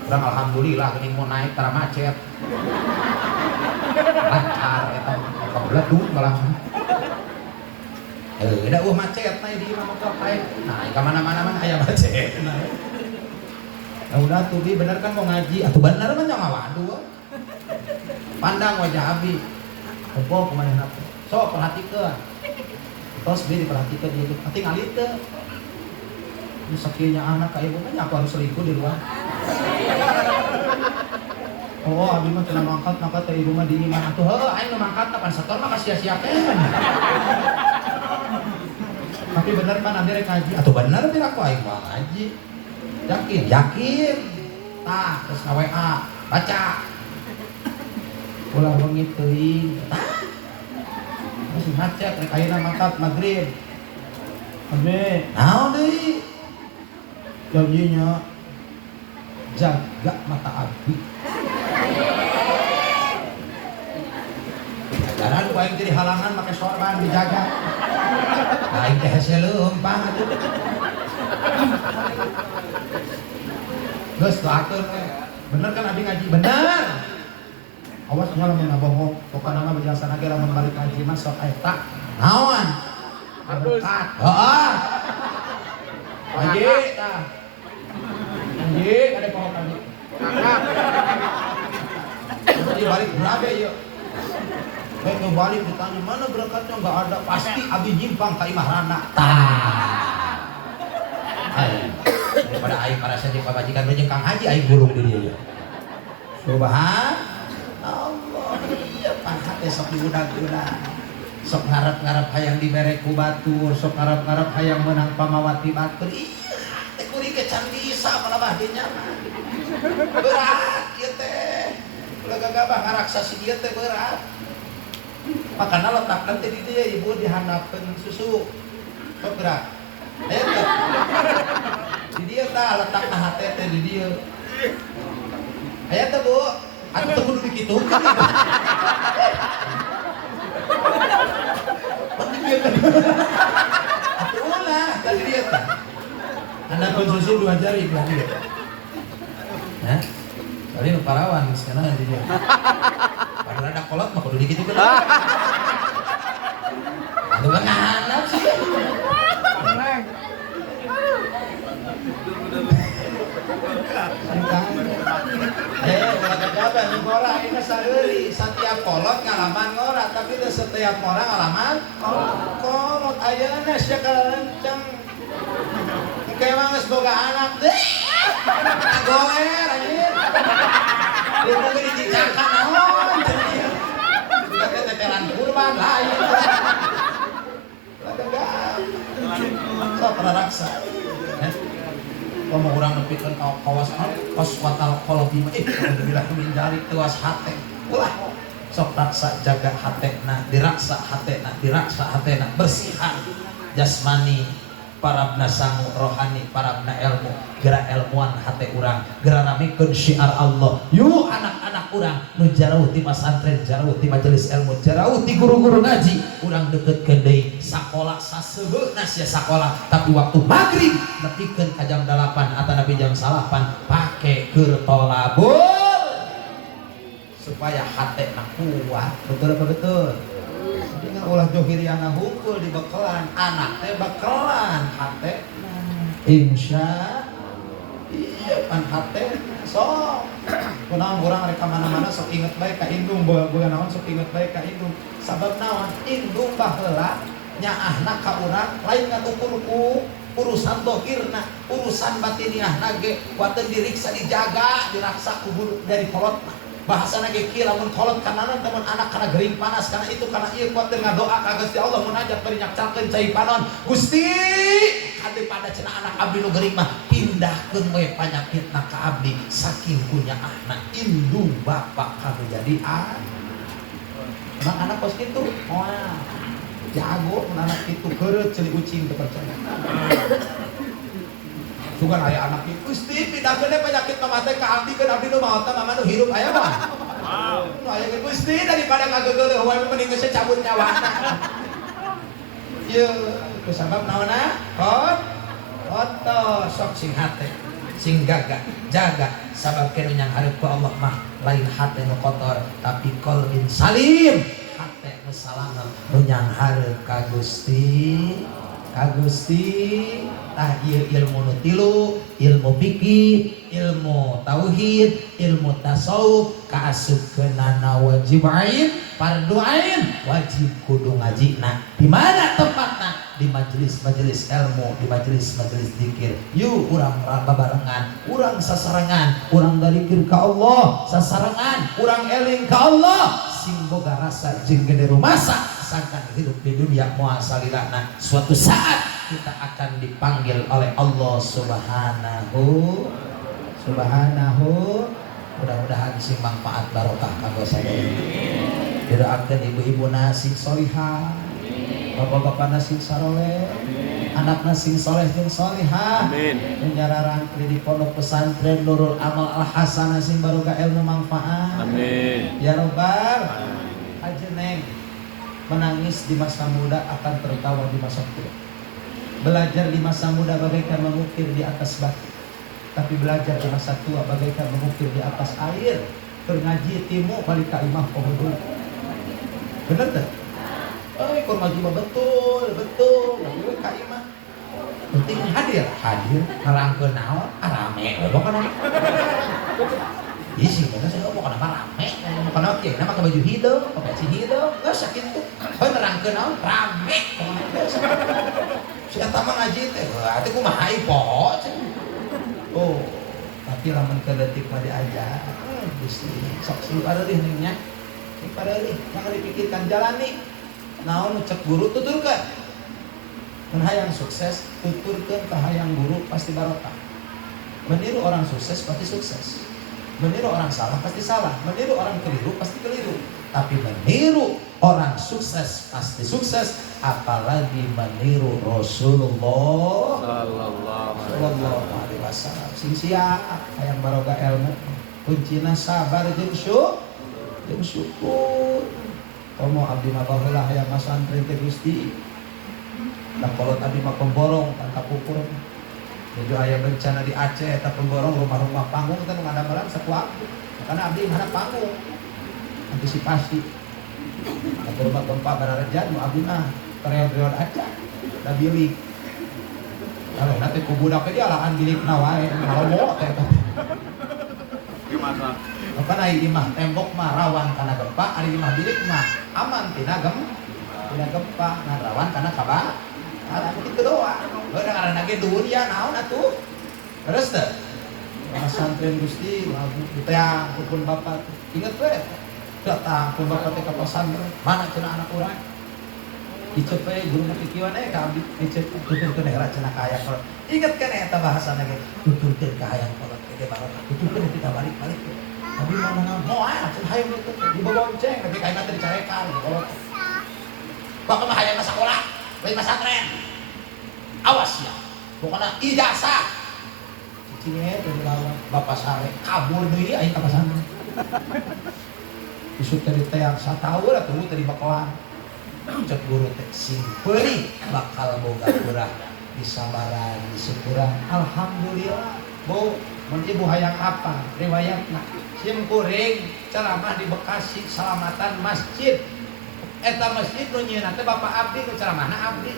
urang alhamdulillah geuning mau naik tara macet lancar eta kebeledung malah da macet naik di imah motor naik nah ka mana-mana mah aya macet nah udah tuh bi bener kan mau ngaji atuh bener mah nya waduh pandang wajah abi opo kumanehna sok perhatikeun tos bi diperhatikeun ieu penting alit teh sakinya anak kayak ibu kan aku harus selingkuh di luar oh abi mah cenah mangkat teh ibu mah di imah atuh heuh aing mangkat pan setor mah sia-sia teh tapi bener kan abi rek ngaji atuh bener teh aku aing mah ngaji yakin tah terus ka WA baca ulah wengi teuing terus macet rek ayeuna mangkat magrib abe naon deui janjinya jaga mata abdi jalan ku aing jadi halangan make sorban dijaga aing teh hese leumpang atuh geus atur we bener kan abi ngaji bener awas nya lamun bohong pokona mah biasana ge lamun balik ngaji mah sok eta naon berkat heeh Haji tah Haji ada pohon Haji Haji balik berabe yuk Baik balik ditanya mana berakatnya nggak ada pasti abi nyimpang ka imah rana tah daripada aing parasa jeung pabajikan jeung Kang Haji aing gulung di dieu subhan Allah iya pangkat sok diudag-udag sok ngarep-ngarep hayang dibere ku batur sok ngarep-ngarep hayang menang pamawati batur iya teh kuring ke can bisa malah dinya berat kieu teh ulah gagabah ngaraksa si dieu teh berat makana letakkeun teh di dieu ibu dihandapkeun susu sok berat aya teh di dieu tah letakna hate teh di dieu aya teh Bu atuh teh kudu dikitukeun Atulah tadi dia tuh. Anda konsumsi 2 jari belah dia. Nah, tadi parawan sekarang nanti dia. Padahal ada kolot mah kudu dikitu kan. Aduh ngahanap sih. Kalau kejabat nih ngora ini saeuli setiap kolot ngalaman ngora tapi teu setiap ngora ngalaman kolot ayeuna sia kalenceng. Engke mah geus boga anak deh. Goler anjir. Lu mau dicicakkan naon anjir. Juga teteran kurban lain. Lagagam. Sok raraksa. Kamu orang nepikeun kawasan kos watal qolobi mah alhamdulillah min dari tuas hate ulah sok raksa jaga hatena diraksa hatena bersihan jasmani parabna sangu rohani parabna ilmu geura ilmuan hate urang geura ramikeun syiar Allah yuk anak-anak urang nu jarauh ti pasantren jarauh ti majelis ilmu jarauh ti guru-guru ngaji urang deukeutkeun deui sakola saseubeuna sia sakola tapi waktu maghrib nepikeun ka jam 8 atau nabi jam 9 pake keur tolabul supaya hatena kuat betul apa betul dengan ulah johiriana hungkul di bekelan anak teh bekelan hate insya iya pan hate sok kunaon urang rek mana-mana sok inget bae ka indung boga naon sok inget bae ka indung sabab naon indung baheula nyaahna ka urang lain ngatukur ku urusan dohirna urusan batiniahna ge kuateun diriksa dijaga diraksa ku dari kolotna bahasana ge kieu lamun kolot kananan teman anak kana gering panas kana itu kana ieu kuat teu ngadoa ka Gusti Allah munajat bari nyakcakeun cai panon Gusti hade pada cenah anak abdi nu gering mah pindahkeun we panyakitna ka abdi saking kunyaahna indung bapak kami jadi anak kos kitu moal jago mun anak kitu keureut ceuli ucing teu percaya bukan aya anak itu Gusti pindahkeun penyakit mah teh ka abdi keun abdi nu maot teh mama nu hirup aya mah. Nu aya ge Gusti daripada ngagegeuleuh wae mending geus cabut nyawana. Ieu kusabab naonna? Oto sok sing hate, sing jaga sabab kenu nyang hareup ku Allah mah lain hate nu kotor tapi qalbin salim. Hate nu salamet nu nyang hareup ka Gusti. Tah ieu ilmu nu tilu, ilmu fikih, ilmu tauhid, ilmu tasawuf, kaasupkeunana wajib ain, fardu ain, wajib kudu ngajina. Di mana tempatna? Di majelis-majelis ilmu, di majelis-majelis zikir. Yuk urang babarengan, urang sasarengan, urang dalikeun ka Allah, sasarengan, urang eling ka Allah. Sing boga rasa jeung gede rumasa sangkan hidup di dunia moal salilana suatu saat kita akan dipanggil oleh Allah subhanahu mudah-mudahan sing manfaat barokah kanggo sadaya didoakeun ibu-ibuna sing solihah bapak-bapakna sing saroleh anakna sing soleh jeung solihah amin nyararang di pondok pesantren Nurul Amal Al Hasanah sing barokah ilmu manfaat amin ya robbal ajeneng menangis di masa muda akan tertawa di masa tua. Belajar di masa muda bagaikan mengukir di atas batu, tapi belajar di masa tua bagaikan mengukir di atas air. Ngaji timu balik ka imah pohon. Bener tak? Ikut ngaji mah betul. Balik ka imah. Penting hadir, ngarangkeun naon? Rame, bukan apa? Iya sih, karena saya mau kenapa rame, mau kenapa kieu, nama ke baju hidung, ke baju hidung, nggak sakit tuh, nerangkeun naon rame, sudah taman ngaji teh, berarti ku mah hai poho, oh, tapi lamun kedetik mah diajar, Gusti, sok selu pareulih nya, sing pareulih, jangan dipikirkan jalani, naon cek guru tuturkeun, mun hayang sukses, tuturkeun ka hayang guru pasti barokah, meniru orang sukses pasti sukses. Meniru orang salah pasti salah, meniru orang keliru pasti keliru. Tapi meniru orang sukses pasti sukses, apalagi meniru Rasulullah sallallahu alaihi wasallam. Sing siap hayang barokah ilmu, kuncina sabar jeung syukur. Komo abdi mah baheula hayang masantren teh Gusti. Da kalau tadi mah pemborong tanpa pupur. Jadi ayah bencana di Aceh, eta pemborong rumah-rumah panggung kita menghadap malam sekuat. Karena abdi menghadap panggung. antisipasi. Atur gempa bararejan nu abuna periode aja da bilik. Kalau nanti ku budak dia lahan bilik wae ngalomo teh. Gimana? Maka naik imah tembok mah rawan karena gempa, ari imah bilik mah aman tina gempa, nah rawan karena kabar. Ada gitu doang. Bener karena ge dunia naon atuh. Terus teh pesantren Gusti lagu teh pun bapak inget we datang pun bapak teh ka pesantren mana cenah anak urang dicep we guru kikieuan ka abdi dicep tuturkeun era cenah ka hayang kolot inget kan eta bahasana ge tuturkeun ka hayang kolot ge barokah tuturkeun kita balik-balik tapi mana moal cenah hayang itu dibonceng lagi kaina teh dicarekan kolot bakal mah hayang sekolah lain pesantren awas ya pokoknya ijazah cicingnya dari lawan bapak sare kabur deui aing ka pesantren isuk tadi teh satahun atuh tadi bakalan cek guru teh simpeli bakal boga kurang disabaran disyukuran alhamdulillah bu mun ibu hayang apa riwayatna sim kuring ceramah di Bekasi Salamatan Masjid eta masjid nu nyieunna teh bapak abdi nu ceramahna abdi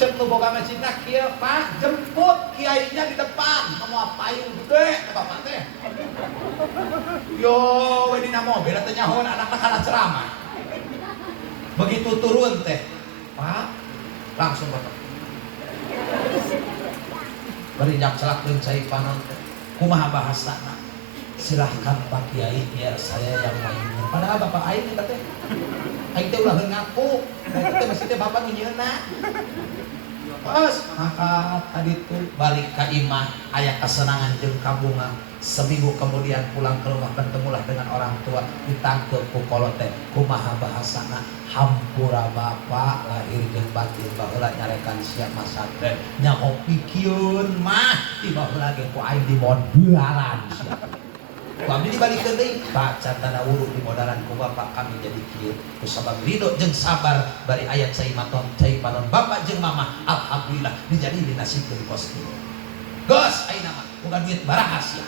cek nu boga masjidna kieu Pak jemput kiainya di depan mau payung gede bapak teh yo we dina mobil teh nyahoan anakna kana ceramah begitu turun teh Pak langsung bapak berinjak celakkeun cai panon teh kumaha bahasana silahkan Pak Kiai biar saya yang main padahal bapak aing eta teh aing teh ulah ngaku eta teh masih teh bapak nu nyieunna pas maka tadi tuh balik ke imah aya kesenangan jeung kabunga seminggu kemudian pulang ke rumah bertemulah dengan orang tua ditangkep ku kolot teh kumaha bahasana hampura bapak lahir jeung batin baheula nyarekan siap masantren nya opikeun mah ti baheula ge ku aing di modalan sia kami dibalikeun deui baca tanda wuruk di modalan ku bapak kami jadi kieu ku sabab ridho jeung sabar bari ayat cai maton cai panon bapak jeung mama alhamdulillah dijadi dinasibkeun kos kieu gos ayeuna mah boga duit baraha sia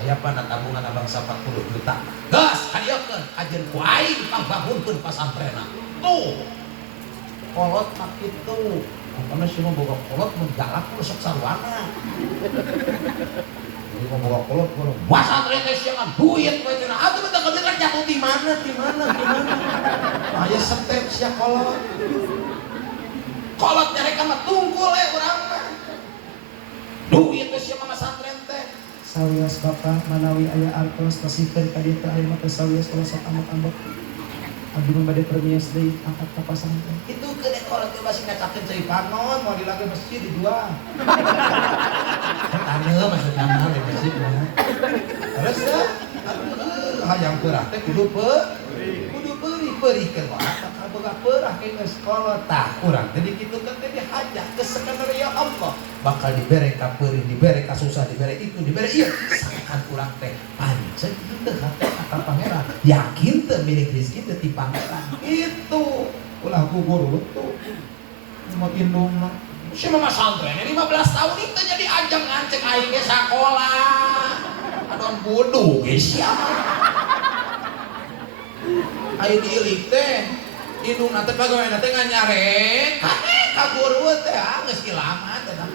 aya pana tabungan bangsa 40 juta gos hadiekeun ajeun ku aing pangbangunkeun pasantrena tuh kolot mah kitu pokona sieun boga kolot mun galak ku sok sarwana ini mau bawa kolot pasantren teh siangan duit we cenah atuh betul betul jatuh di mana aya step sia kolot nyareka mah tungkul urang mah duit teh sia mah pesantren teh sawias bapak manawi aya artos tasikeun ka dieu teh aya mah sawias kalau sok amat-amat abdi bade permias deui angkat ka pesantren itu keun kolot teh basi ngacakeun cai panon mau dilage masjid dijual anu maksudna mah di masjid mah terus dah hayang peurah teh kudu perikeun wae boga peurah ke sekolah tah urang teh dikitukeun teh dihajak ke skenario Allah bakal dibere ka peurih dibere ka susah dibere itu dibere ieu sakan urang teh pancen teu hate ka pangeran yakin teu milik rezeki teh ti pangeran itu ulah ku guru tuh mau indung mah si mama santren 15 tahun itu jadi ajang ngancek aing ge sakola adon bodoh ge sia aing diilik teh indungna teh pagaweana teh nganyarek ka guru teh geus kilamat eta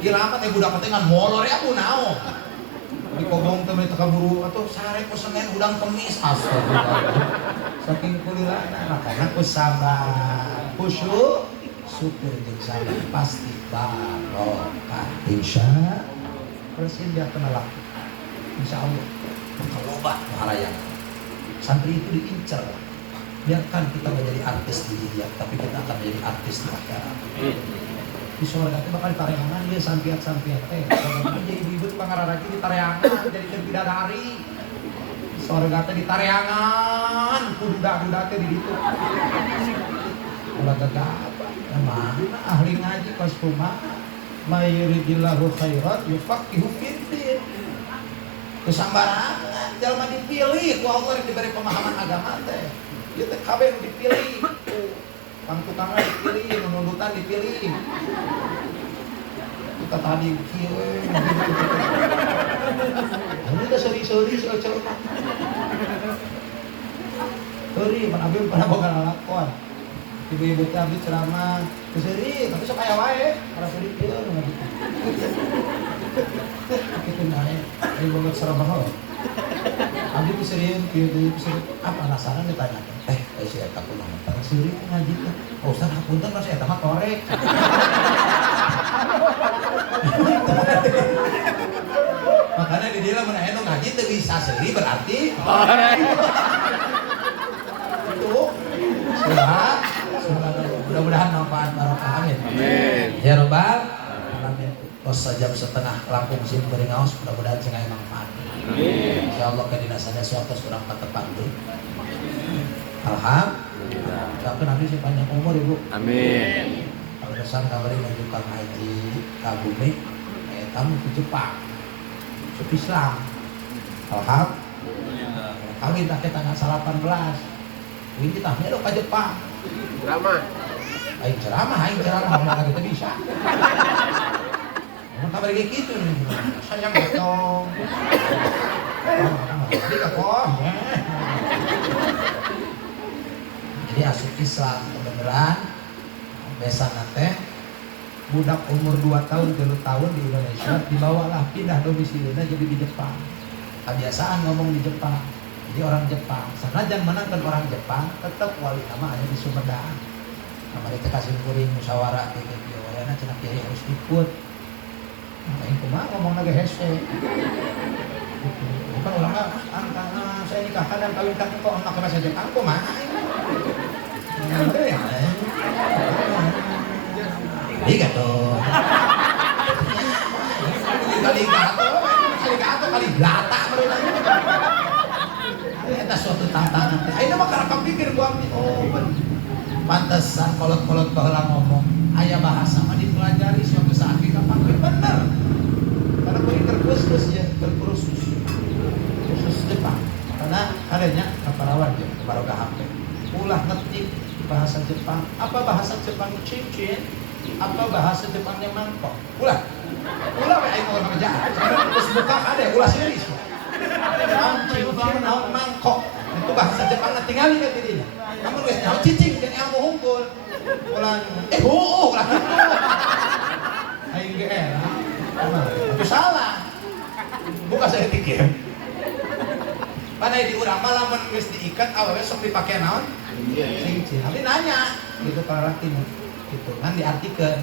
kilamat teh budak teh ngan molor ya bu naon di kobong teh teu kaburu atuh sare ku Senin udang Kemis astagfirullah saking kulilana makana ku sabar khusyuk syukur jeung sabar pasti barokah insya persin dia kena laku insyaallah loba harayang santri itu diincar biarkan kita menjadi artis di dunia tapi kita akan menjadi artis di akhirat di surga itu bakal ditareangan dia sampiat-sampiat jadi ibu-ibu pangararaki ditareangan jadi bidadari di surga teh ditareangan budak-budak teh di ditu ulah gagap mana ahli ngaji pas kumaha mayuridillahu khairat yufaqihu fiddin kesambarangan jalma dipilih ku Allah diberi pemahaman agama teh ieu teh kabeh dipilih pang tukangna dipilih menundutan dipilih kita tadi kieu ini udah seri-seri Sorry, mana abdi pernah boga lalakon. Ibu-ibu teh abdi ceramah, sorry, tapi sok aya wae, para sorry kieu nu ngaji. Kitu nae, ari boga ceramah. Abdi diserian kieu deui diserian. Apa alasanna ditanya? Si eta kunaon? Para sorry ngaji teh. Oh, Ustaz hapunten masih eta mah korek. Makanya di dia lamun aya nu ngaji teu bisa seuri berarti itu mudah-mudahan manfaat barokah amin. Ya robbal alamin. Tos jam setengah rampung sim beuring ngaos mudah-mudahan sing aya manfaat. Insyaallah kadinasana suatu urang patepan deui. Alhamdulillah. Tapi nanti sih panjang umur Ibu. Amin. Pesan kamari menunjukkan haji ka bumi tamu ke Jepang. Sup Islam. Alhamdulillah. Kawin tak tanggal 18. Ini kita melo ke Jepang. Ceramah. Aing ceramah ngomong lagi teu bisa. Mun kamari ge kitu nih. Sayang betong. Jadi kok. Jadi asup Islam kebenaran besan teh budak umur 2 tahun 3 tahun di Indonesia dibawalah pindah domisilinya jadi di Jepang. Kebiasaan ngomong di Jepang. Jadi orang Jepang, senajan menangkan orang Jepang tetap wali nama hanya di Sumedang. Nama itu kasih kuring musyawarah gitu. Wayana cenah kiai harus ikut. Nah, ini kumaha ngomong lagi hese. Bukan orang angkang saya nikahkan dan kawinkan kok anak bahasa Jepang kumaha ini. Arigato. Kali gata bener. Eta suatu tantangan. Ayeuna mah karakam pikir gua pantesan kolot-kolot baheula ngomong. Aya bahasa mah dipelajari suatu saat kita pakai bener. Karena kuring terkursus ya, terkursus. Kursus Jepang. Karena adanya kaparawan ya, barokah HP. Ulah ngetik bahasa Jepang. Apa bahasa Jepang cincin? Apa bahasa Jepangnya mangkok? Ulah we aing ngomong kerjaan. Terus buka ada ulah serius. Cincin naon mangkok. Itu bahasa Jepang tinggali ka tidinya. Namun geus nyaho cicing jeung ilmu hungkul. Ulah ulah. Aing ge era. Itu salah. Buka saya pikir. Panai di urang mah lamun geus diikat awewe sok dipake naon? Cincin. Tapi nanya gitu para timur. Gitu kan diartikan.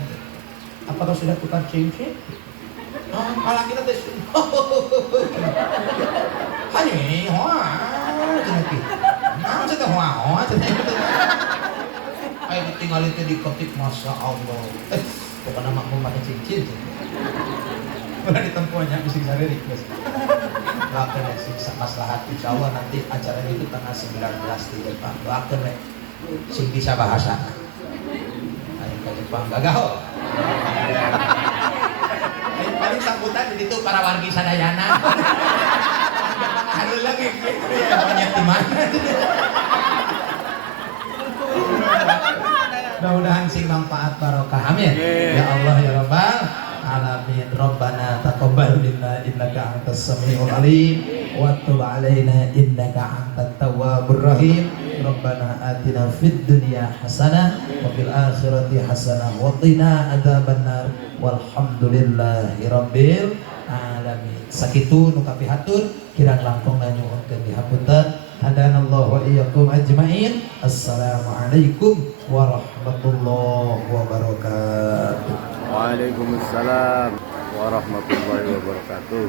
Apakah sudah tukar cincin? Oh, malah kita teh. Hanya cenah. Naon cenah hoa cenah. Ayo tinggal itu diketik masya Allah. Pokoknya makmum pakai cincin. Udah ditempuhnya bising saririk guys. Doakan ya sih maslahat insyaallah nanti acaranya itu tanggal 19 di Jepang. Doakan ya sing bisa bahasa. Ayo ke Jepang gagah. Paling sambutan di situ para wargi sadayana. Ada lagi gitu ya banyak di mana. Mudah-mudahan sing manfaat barokah amin. Ya Allah ya Rabbal alamin. Rabbana taqabbal minna innaka antas samiul alim wa tub alaina innaka antat tawwabur rahim. Rabbana atina fid dunya hasanah wa fil akhirati hasanah wa qina adzabannar walhamdulillahi rabbil alamin. Sakitu nu kapihatur kirang langkung nyuwunkeun dihapunten. Hadanallahu wa iyyakum ajmain. Assalamualaikum warahmatullahi wabarakatuh. Waalaikumsalam warahmatullahi wabarakatuh.